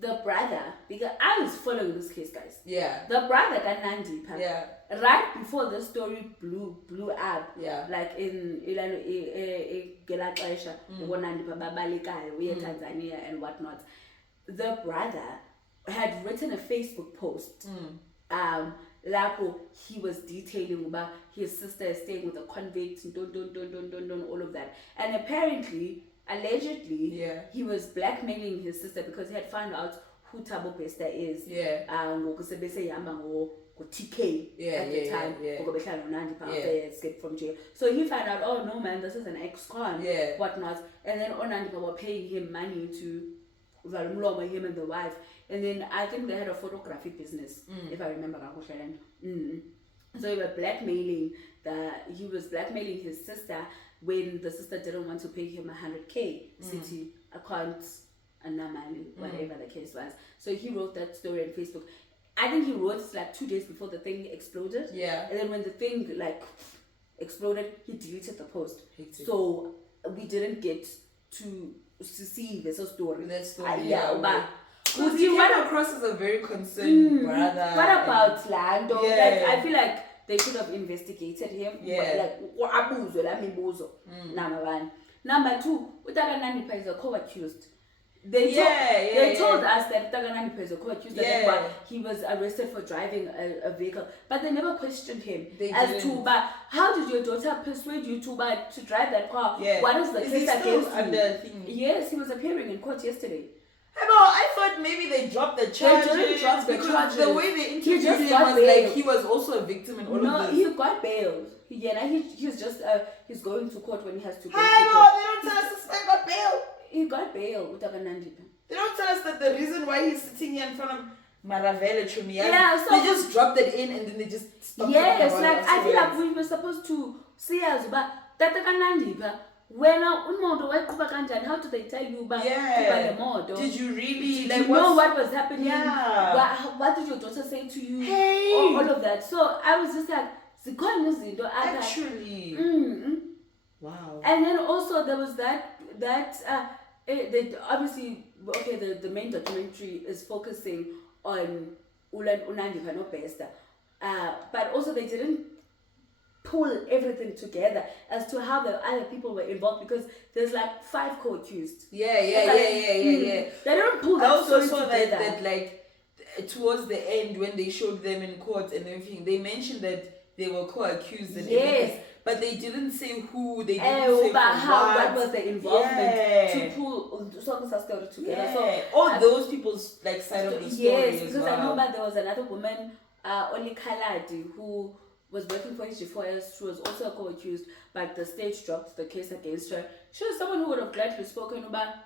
the brother, because I was following this case, guys. Yeah. The brother Nandipha. Yeah. Right before the story blew up. Yeah. Like in Gelaxaisha, Nandipha babalekayo, Tanzania and whatnot. The brother had written a Facebook post. Lapo, he was detailing about his sister is staying with a convict, all of that. And apparently, allegedly, he was blackmailing his sister because he had found out who Thabo Bester is. TK at the time, after he escaped from jail. So he found out, oh no man, this is an ex-con, whatnot. And then Onandipa were paying him money to Valumloma, him and the wife. And then I think they had a photography business, if I remember. So he was blackmailing his sister when the sister didn't want to pay him 100K city accounts and money, whatever the case was. So he wrote that story on Facebook. I think he wrote it like 2 days before the thing exploded. Yeah. And then when the thing like exploded, he deleted the post. So we didn't get to see the story. Because he came across as a very concerned brother. What about Lando? Like, I feel like they should have investigated him. Number one. Number two, Utaga Nandipha is a co-accused. They told us that Utaga Nandipha is a co-accused, that he was arrested for driving a vehicle, but they never questioned him how did your daughter persuade you to drive that car? What is the case against you? Yes, he was appearing in court yesterday. I thought maybe they dropped the charges. They didn't drop the charges. The way they interviewed him was like he was also a victim in all of this. No, he got bailed. He's just he's going to court when he has to go to court. They don't tell us this man got bailed. He got bailed with Nandipha. They don't tell us that the reason why he's sitting here in front of Maravele Chumiya, so they just dropped it in and then they just stopped. Yes, like I feel like we were supposed to see us, but Nandipha. When how do they tell you about Did you really did you know what was happening? What did your daughter say to you? All of that. So I was just like, actually. Wow. And then also there was that obviously the main documentary is focusing on Unandipha no Bester. But also they didn't pull everything together as to how the other people were involved, because there's like 5 co-accused. They don't pull that story together. That like towards the end when they showed them in court and everything, they mentioned that they were co-accused and everything, but they didn't say who. They didn't say what was the involvement to pull story together. So all those people's like side of the story. Yes, because I know that there was another woman, Oli Kaladi, who was working for HG4S. She was also a co-accused, but the state dropped the case against her. She was someone who would have gladly spoken about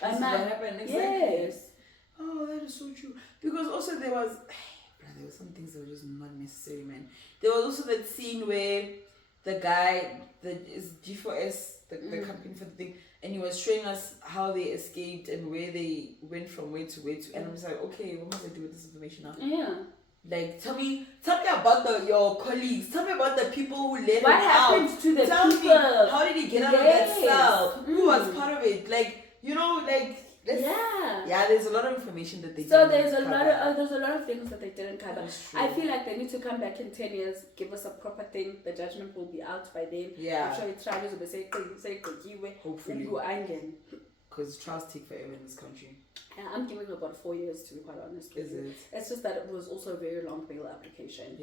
what happened. Exactly. Yes. Oh, that is so true. Because also there was some things that were just not necessary, man. There was also that scene where the guy that is G4S, the company for the thing, and he was showing us how they escaped and where they went from where to where to, and I was like, okay, what must I do with this information now? Yeah. Like, tell me about your colleagues. Tell me about the people who let him out. What happened to the Tell people? Me, how did he get out of that cell? Who was part of it? Like, there's a lot of information that they didn't cover. There's a lot of things that they didn't cover. I feel like they need to come back in 10 years, give us a proper thing. The judgment will be out by then. I'm sure the trials will be saying, hopefully. Because trials take forever in this country. I'm giving about 4 years, to be quite honest with you. It's just that it was also a very long bail application.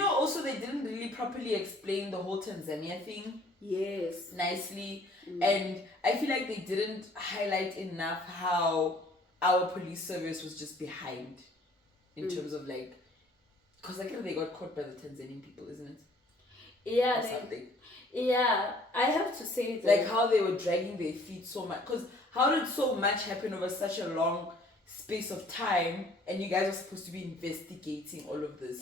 Also they didn't really properly explain the whole Tanzania thing. Yes. Nicely. And I feel like they didn't highlight enough how our police service was just behind in terms of like, because like they got caught by the Tanzanian people, isn't it? I have to say that, like how they were dragging their feet so much, because how did so much happen over such a long space of time, and you guys were supposed to be investigating all of this?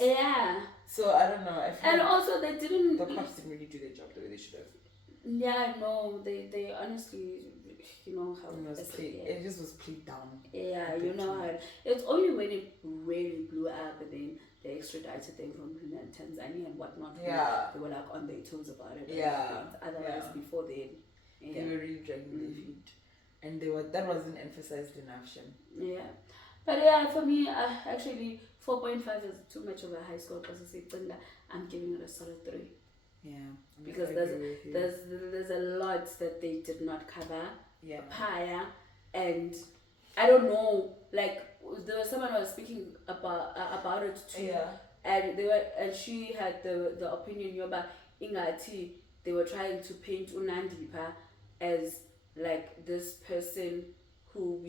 So I don't know. I feel and like also they didn't. The cops didn't really do their job the way they should have. No, they honestly, how it just was played down. It's only when it really blew up and then they extradited them from Tanzania and whatnot. They were like on their toes about it. Otherwise, before then, they were really dragging their feet. and that wasn't emphasized enough, Shem. Yeah. But yeah, for me, actually, 4.5 is too much of a high score because I'm giving it a solid 3. Yeah. Because there's a lot that they did not cover. Yeah. Prior, and I don't know, like there was someone who was speaking about it too. Yeah. And she had the opinion about ingati they were trying to paint Unandipa as like this person who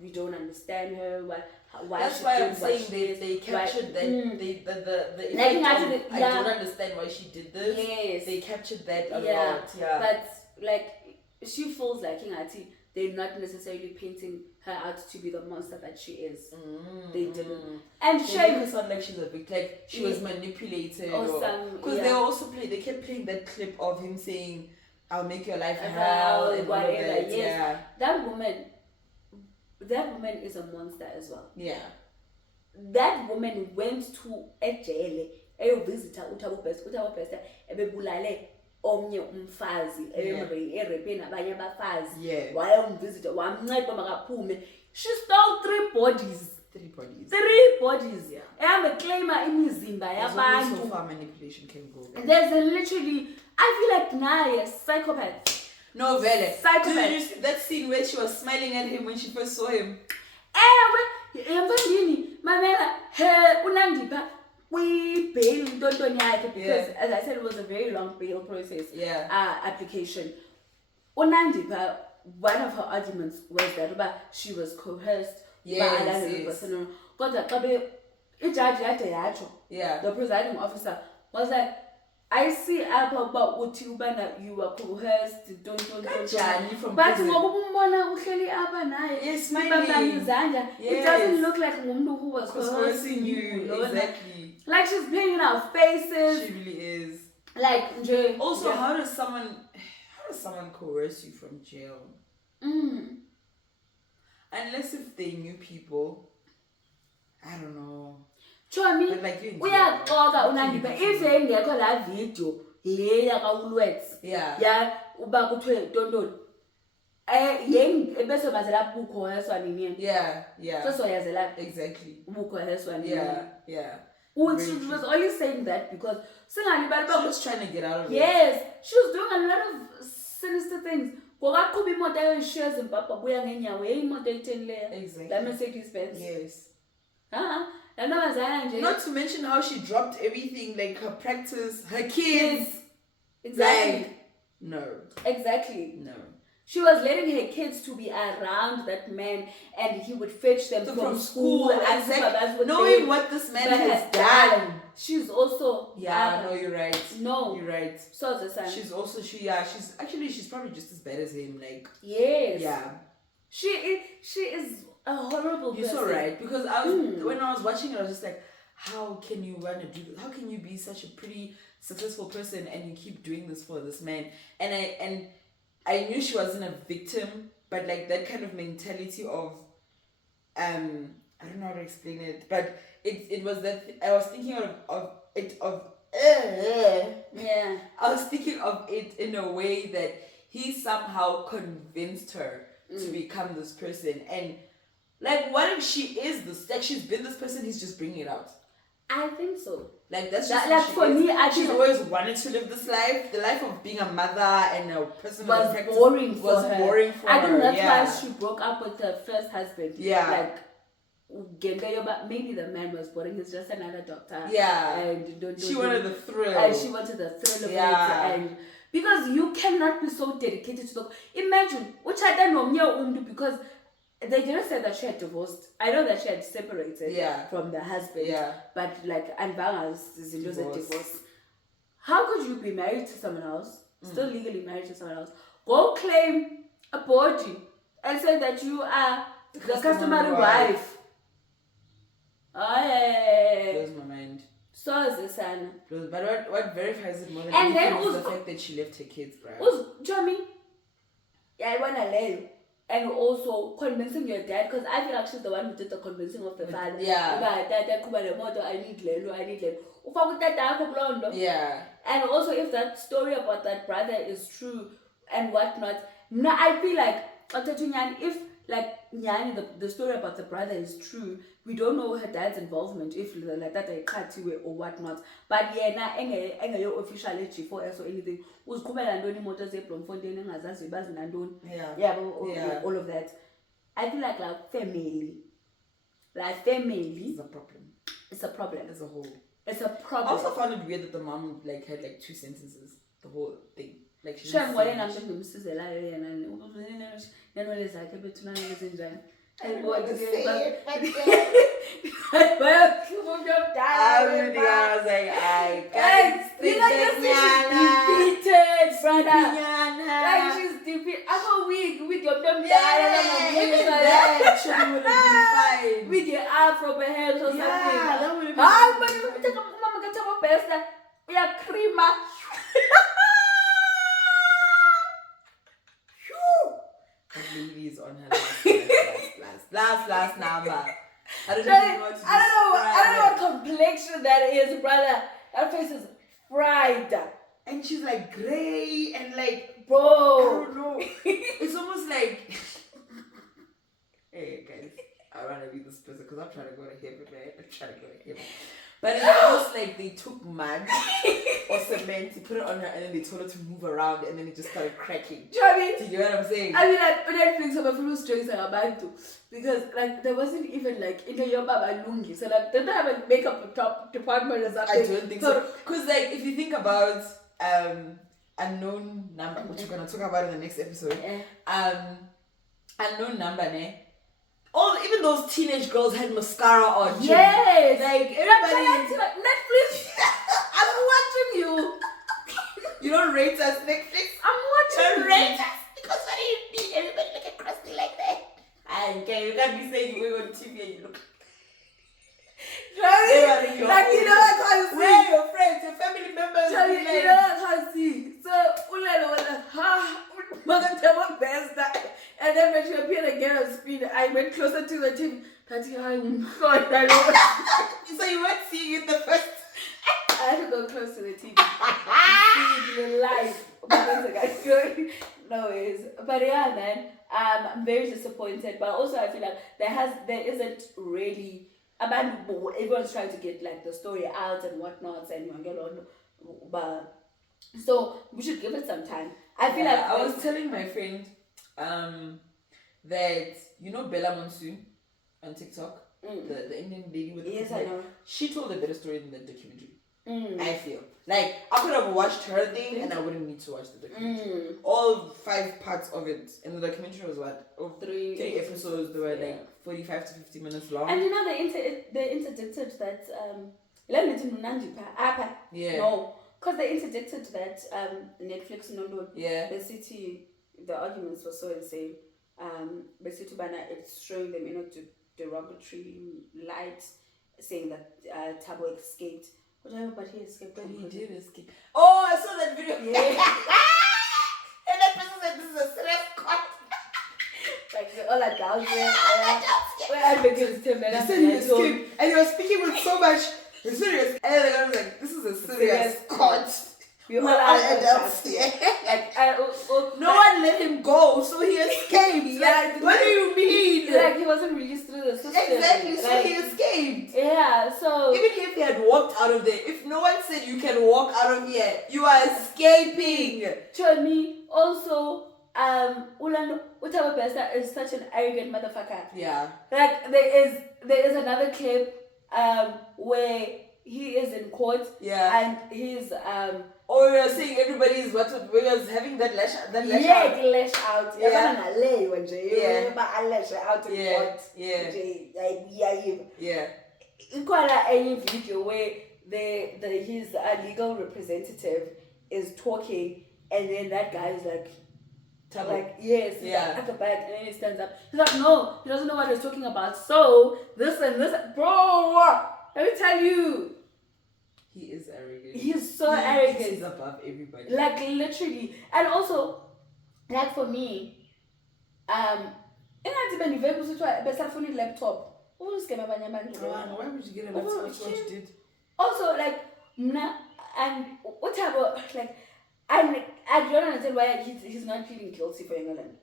we don't understand her, why that's she why did I'm what saying they captured that the Like, effect of, I don't understand why she did this. Yes. They captured that a Yeah. lot. Yeah. But like she feels like ingati they're not necessarily painting her out to be the monster that she is. They didn't. And they shame. make her sound like she's a victim, like she was manipulated. Or some, because they also they kept playing that clip of him saying, "I'll make your life hell," and whatever. that. Yes. Yeah. That woman is a monster as well. Yeah. That woman went to a jail, a visitor, utawupesta, ebebulale omnye umfazi, erephe nabanye abafazi. Yeah. Wayomvisita, wamnceda makaphume. She stole 3 bodies. 3 bodies. 3 bodies. Yeah. And claima imizimba yabantu. So far manipulation can go. There's literally, I feel like now a psychopath. No, Vele. Psychopath. Did you see that scene where she was smiling at him when she first saw him? Mamela, Unandipa, we bail Dontoni because as I said, it was a very long bail process. Yeah. Application. Unandipa, one of her arguments was that she was coerced. Yes. The presiding officer was like, I see about Utubana, you were coerced, don't. But yes, smiling. It doesn't look like Mundu who was coercing you. Exactly. Like she's playing in our faces. She really is. Like, also, how does someone coerce you from jail? Unless if they knew people. I don't know. Chomi, but like uyaxoka Unandipa if engekho la video le yakaulwets uba kuthiwe tontoni bese bazela bukho yeswa nini so yazela exactly bukho yeswa nini which she was only saying that because she was trying to get out of it. Yes, she was doing a lot of sinister things. Kokaqhuba imoto eyishiya eZimbabwe buya ngenyawo imoto e10 leya la Mercedes Benz. Yes. Not to mention how she dropped everything, like her practice, her kids. Exactly. Like, no. Exactly. No. She was letting her kids to be around that man, and he would fetch them from school. Exactly. Knowing what this man has done. She's also. No, you're right. No, you're right. So the son. She's probably just as bad as him. Like. Yes. Yeah. She is a horrible person. You're so right, because when I was watching it, I was just like, how can you want to do this? How can you be such a pretty successful person and you keep doing this for this man? And I knew she wasn't a victim, but like that kind of mentality of I don't know how to explain it, but it was that I was thinking of it I was thinking of it in a way that he somehow convinced her to become this person. And like, what if she is this? Like, she's been this person, he's just bringing it out. I think so. Like, that's just like for me, she's always wanted to live this life. The life of being a mother and a person was boring for her. I think that's why she broke up with her first husband. Yeah. Like, maybe the man was boring. He's just another doctor. Yeah. And she wanted the thrill. And she wanted the thrill of it. And because you cannot be so dedicated to the. Imagine, which I don't know, because they didn't say that she had divorced. I know that she had separated from the husband. Yeah. But like, Anbanga's is a divorce. How could you be married to someone else, still legally married to someone else, go claim a body and say that you are the customary wife? Blows my mind. So is the son. But what verifies it more than anything is the fact that she left her kids, bro. Johnny, I want to let you. And also convincing your dad, because I feel like she's the one who did the convincing of the father. Yeah. I need Lelo. Yeah. And also, if that story about that brother is true, and whatnot. Now I feel like if like Nyani, the story about the brother is true, we don't know her dad's involvement, if like that I cut or whatnot. But yeah, now enga official G4S or anything. Yeah, all of that. I feel like family. Like family. It's a problem. It's a problem. As a whole. It's a problem. I also found it weird that the mom like had like 2 sentences. The whole thing. Like she didn't say much. I was like, I can't think defeated, brother. Like she's defeated. I'm a weak with your dumb fine. With your afro hair or something. That would have been we are creamer. Ladies on her last number. I don't know what complexion that is, brother. Her face is fried. And she's like gray and like, bro. I don't know. It's almost like, hey guys, I want to be this person because I'm trying to go to heaven, right? I'm trying to go to heaven. But it's almost like they took mud or cement to put it on her and then they told her to move around and then it just started cracking. Do you know what I'm saying? I mean, like, Netflix have a few strings about too. Because, like, there wasn't even, like, in the Yoba Lungi. So, like, they don't have a makeup top department or something. I don't think so. Because, like, if you think about unknown number, which we're going to talk about in the next episode, unknown number, ne? Even those teenage girls had mascara on. Yes! Like, everybody... Netflix, I'm watching you. You don't rate us, Netflix? I'm watching you. Rate us? Because what do you mean? Everybody look at Krusty like that. Okay, you can't be saying you were on TV and you look... Like, you know what I see? Where are your friends, your family members? You know what I see? So, Ulala was like, best. And then when she appeared again on screen, I went closer to the TV. So you weren't seeing it the first I had to go close to the TV. See it live. No worries. But yeah, man, I'm very disappointed. But also I feel like there isn't really everyone's trying to get like the story out and whatnot and but so we should give it some time. I feel like I was telling my friend that you know Bella Monsoon on TikTok, the Indian lady with the I know. She told a better story than the documentary. I feel like I could have watched her thing and I wouldn't need to watch the documentary. All 5 parts of it, and the documentary was what? 3 episodes. They were like 45 to 50 minutes long. And you know they interdicted that no, because they interdicted that Netflix the city, the arguments were so insane. Basically, it's showing them in a derogatory light, saying that Tabo escaped. But he escaped. But he did escape. Oh, I saw that video. Yeah. And that person said this is a serious court. Like all adults where I begin to he escaped. And he was speaking with so much serious. And the guy was like, this is a serious court. We're all adults here. Like no one let him go, so he escaped. Like, what do you mean? Like he wasn't released through the system. Exactly, so he escaped. Yeah, so even if he had walked out of there, if no one said you can walk out of here, you are escaping. Tell me also, Ulando Utababesta is such an arrogant motherfucker. Yeah. Like there is another clip where he is in court. Yeah. And he's or you're saying everybody was having that lash out. Lash out. Yeah. Lash out in court. Yeah. In quite a video where his legal representative is talking and then that guy is like yes, at the back, and then he stands up. He's like, no, he doesn't know what he's talking about. So this and this, bro. Let me tell you. He is arrogant. He's so arrogant. He's above everybody. Like literally. And also, like for me, laptop. Why would you get a laptop? That's what you did. Also, like, and what about like, and I don't understand why he's not feeling guilty for England.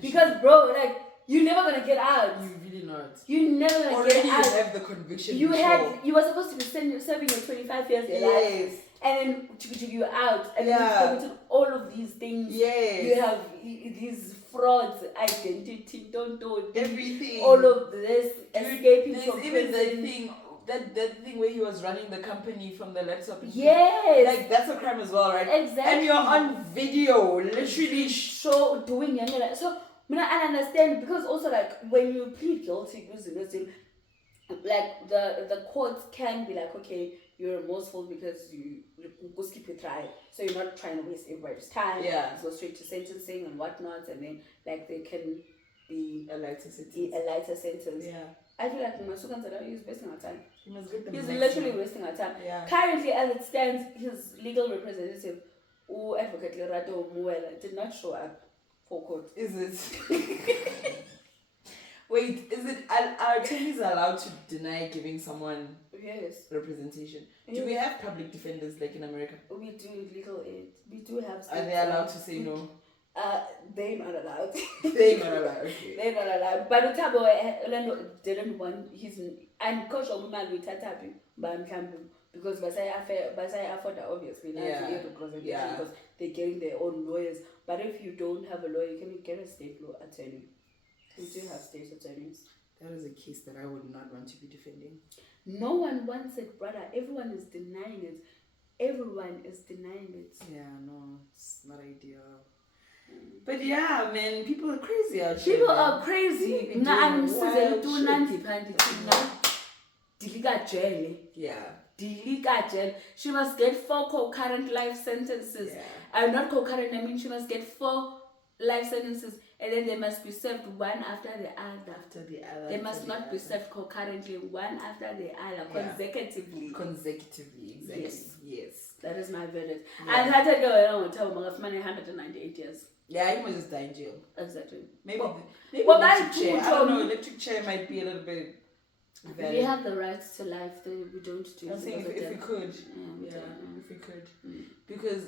Because, bro, like, you're never gonna get out. You really not. You're never gonna Already get out. you have the conviction. You were supposed to be serving your 25 years in life. And then you're out. And then you've committed all of these things. Yes. You have these frauds, identity, don't everything. All of this, escaping from even prison. that thing where he was running the company from the laptop. Yes. Like, that's a crime as well, right? Exactly. And you're on video, literally. Doing younger. So, I understand, because also, like, when you plead guilty, like, the courts can be like, okay, you're remorseful because you go skip your trial, so you're not trying to waste everybody's time. Yeah. Go straight to sentencing and whatnot, and then, like, they can be a lighter sentence. Yeah. I feel like Masukan he's wasting our time. He's literally wasting our time. Yeah. Currently, as it stands, his legal representative, Advocate Lerato Muela, did not show up for court. Is it? Wait, is it? Are attorneys allowed to deny giving someone representation? Yes. Do we have public defenders like in America? We do legal aid. We do have. Are they allowed to say no? They're not allowed. They're not allowed. Okay. They're not allowed. But Utabo didn't want his and coach of woman with Tatapi, but because Basai afford obviously now to get representation because they're getting their own lawyers. But if you don't have a lawyer, you can get a state law attorney. We do have state attorneys. That is a case that I would not want to be defending. No one wants it, brother. Everyone is denying it. Everyone is denying it. Yeah, no, it's not ideal. But yeah, man, people are crazy out here. People are crazy. I'm jail. She must get 4 concurrent life sentences. Not concurrent, I mean she must get 4 life sentences, and then they must be served one after the other. They must not be served concurrently, one after the other, consecutively. Exactly. Yes. That is my verdict. And I tell you, I tell 198 years. Yeah, he must just die in jail. Exactly. Maybe electric chair. I don't know, electric chair might be a little bit valid. We have the rights to life, we don't do it. I think if we could. If we could. Because,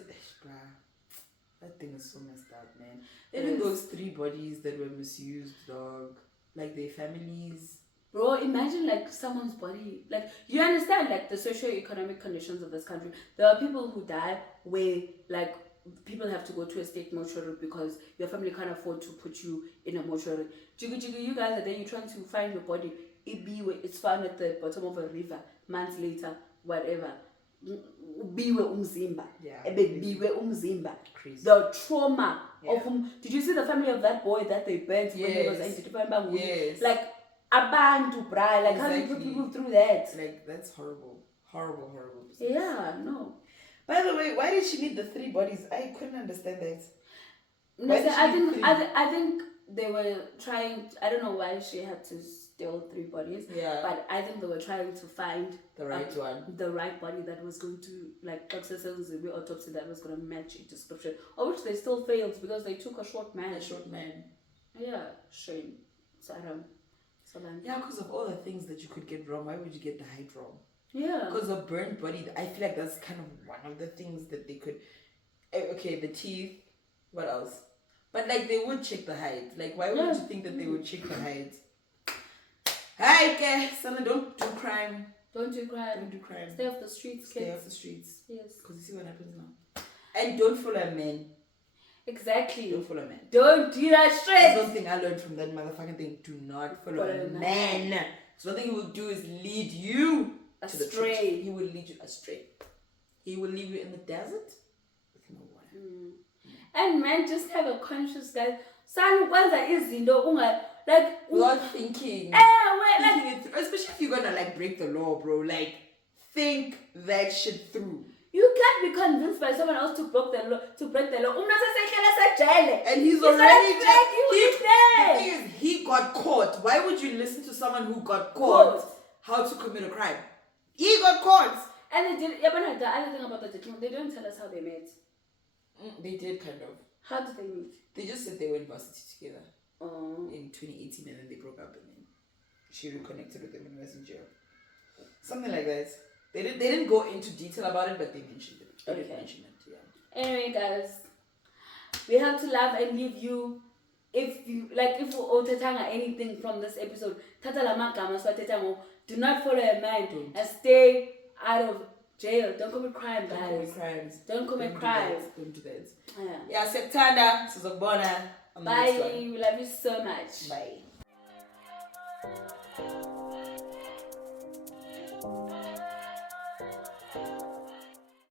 that thing is so messed up, man. Even those 3 bodies that were misused, dog, like their families. Bro, imagine like someone's body. Like, you understand like the socio-economic conditions of this country. There are people who die where like people have to go to a state mortuary because your family can't afford to put you in a mortuary. You guys are there, you're trying to find your body. It's found at the bottom of a river months later, whatever. Crazy. The trauma of did you see the family of that boy that they burnt when he was identified? Yes. Like abantu, bra. Like how do you put people through that? Like that's horrible. Horrible. Yeah, no. By the way, why did she need the 3 bodies? I couldn't understand that. No, I think they were trying. I don't know why she had to steal 3 bodies. Yeah. But I think they were trying to find the right one, the right body that was going to like autopsy that was going to match a description. Of which they still failed because they took a short man. Yeah, shame. Yeah, because of all the things that you could get wrong, why would you get the height wrong? Yeah. Because a burnt body, I feel like that's kind of one of the things that they could. Okay, the teeth. What else? But like they would check the height. Like why would you think that they would check the height? Hi, son, don't do crime. Don't do crime. Don't do crime. Stay off the streets, kids. Stay off the streets. Yes. Because you see what happens now. And don't follow a man. Exactly. Don't follow a man. Don't do that straight. That's one thing I learned from that motherfucking thing. Do not follow a man. So one thing he will do is lead you astray. To the truth. He will lead you astray. He will leave you in the desert with no water. And man, just have a conscious guy. Son, kwanza izinto like without thinking. Especially if you're gonna like break the law, bro. Like think that shit through. You can't be convinced by someone else to break the law. And he's already the thing is, he got caught. Why would you listen to someone who got caught how to commit a crime? He got caught. And they did. The other thing about the document, they don't tell us how they met. They did kind of. How did they meet? They just said they went varsity together in 2018, and then they broke up, and then she reconnected with him and was in jail. Something like that. They didn't go into detail about it, but they mentioned it. They did mention it, yeah. Anyway, guys, We have to love and leave you. If you like, if you otetanga anything from this episode, tata la magama swatetango. Do not follow a man and stay out of jail. Don't commit crime, guys. Don't commit crimes. Don't do that. Yeah, Septanda, Sizobona. Bye. We love you so much. Bye.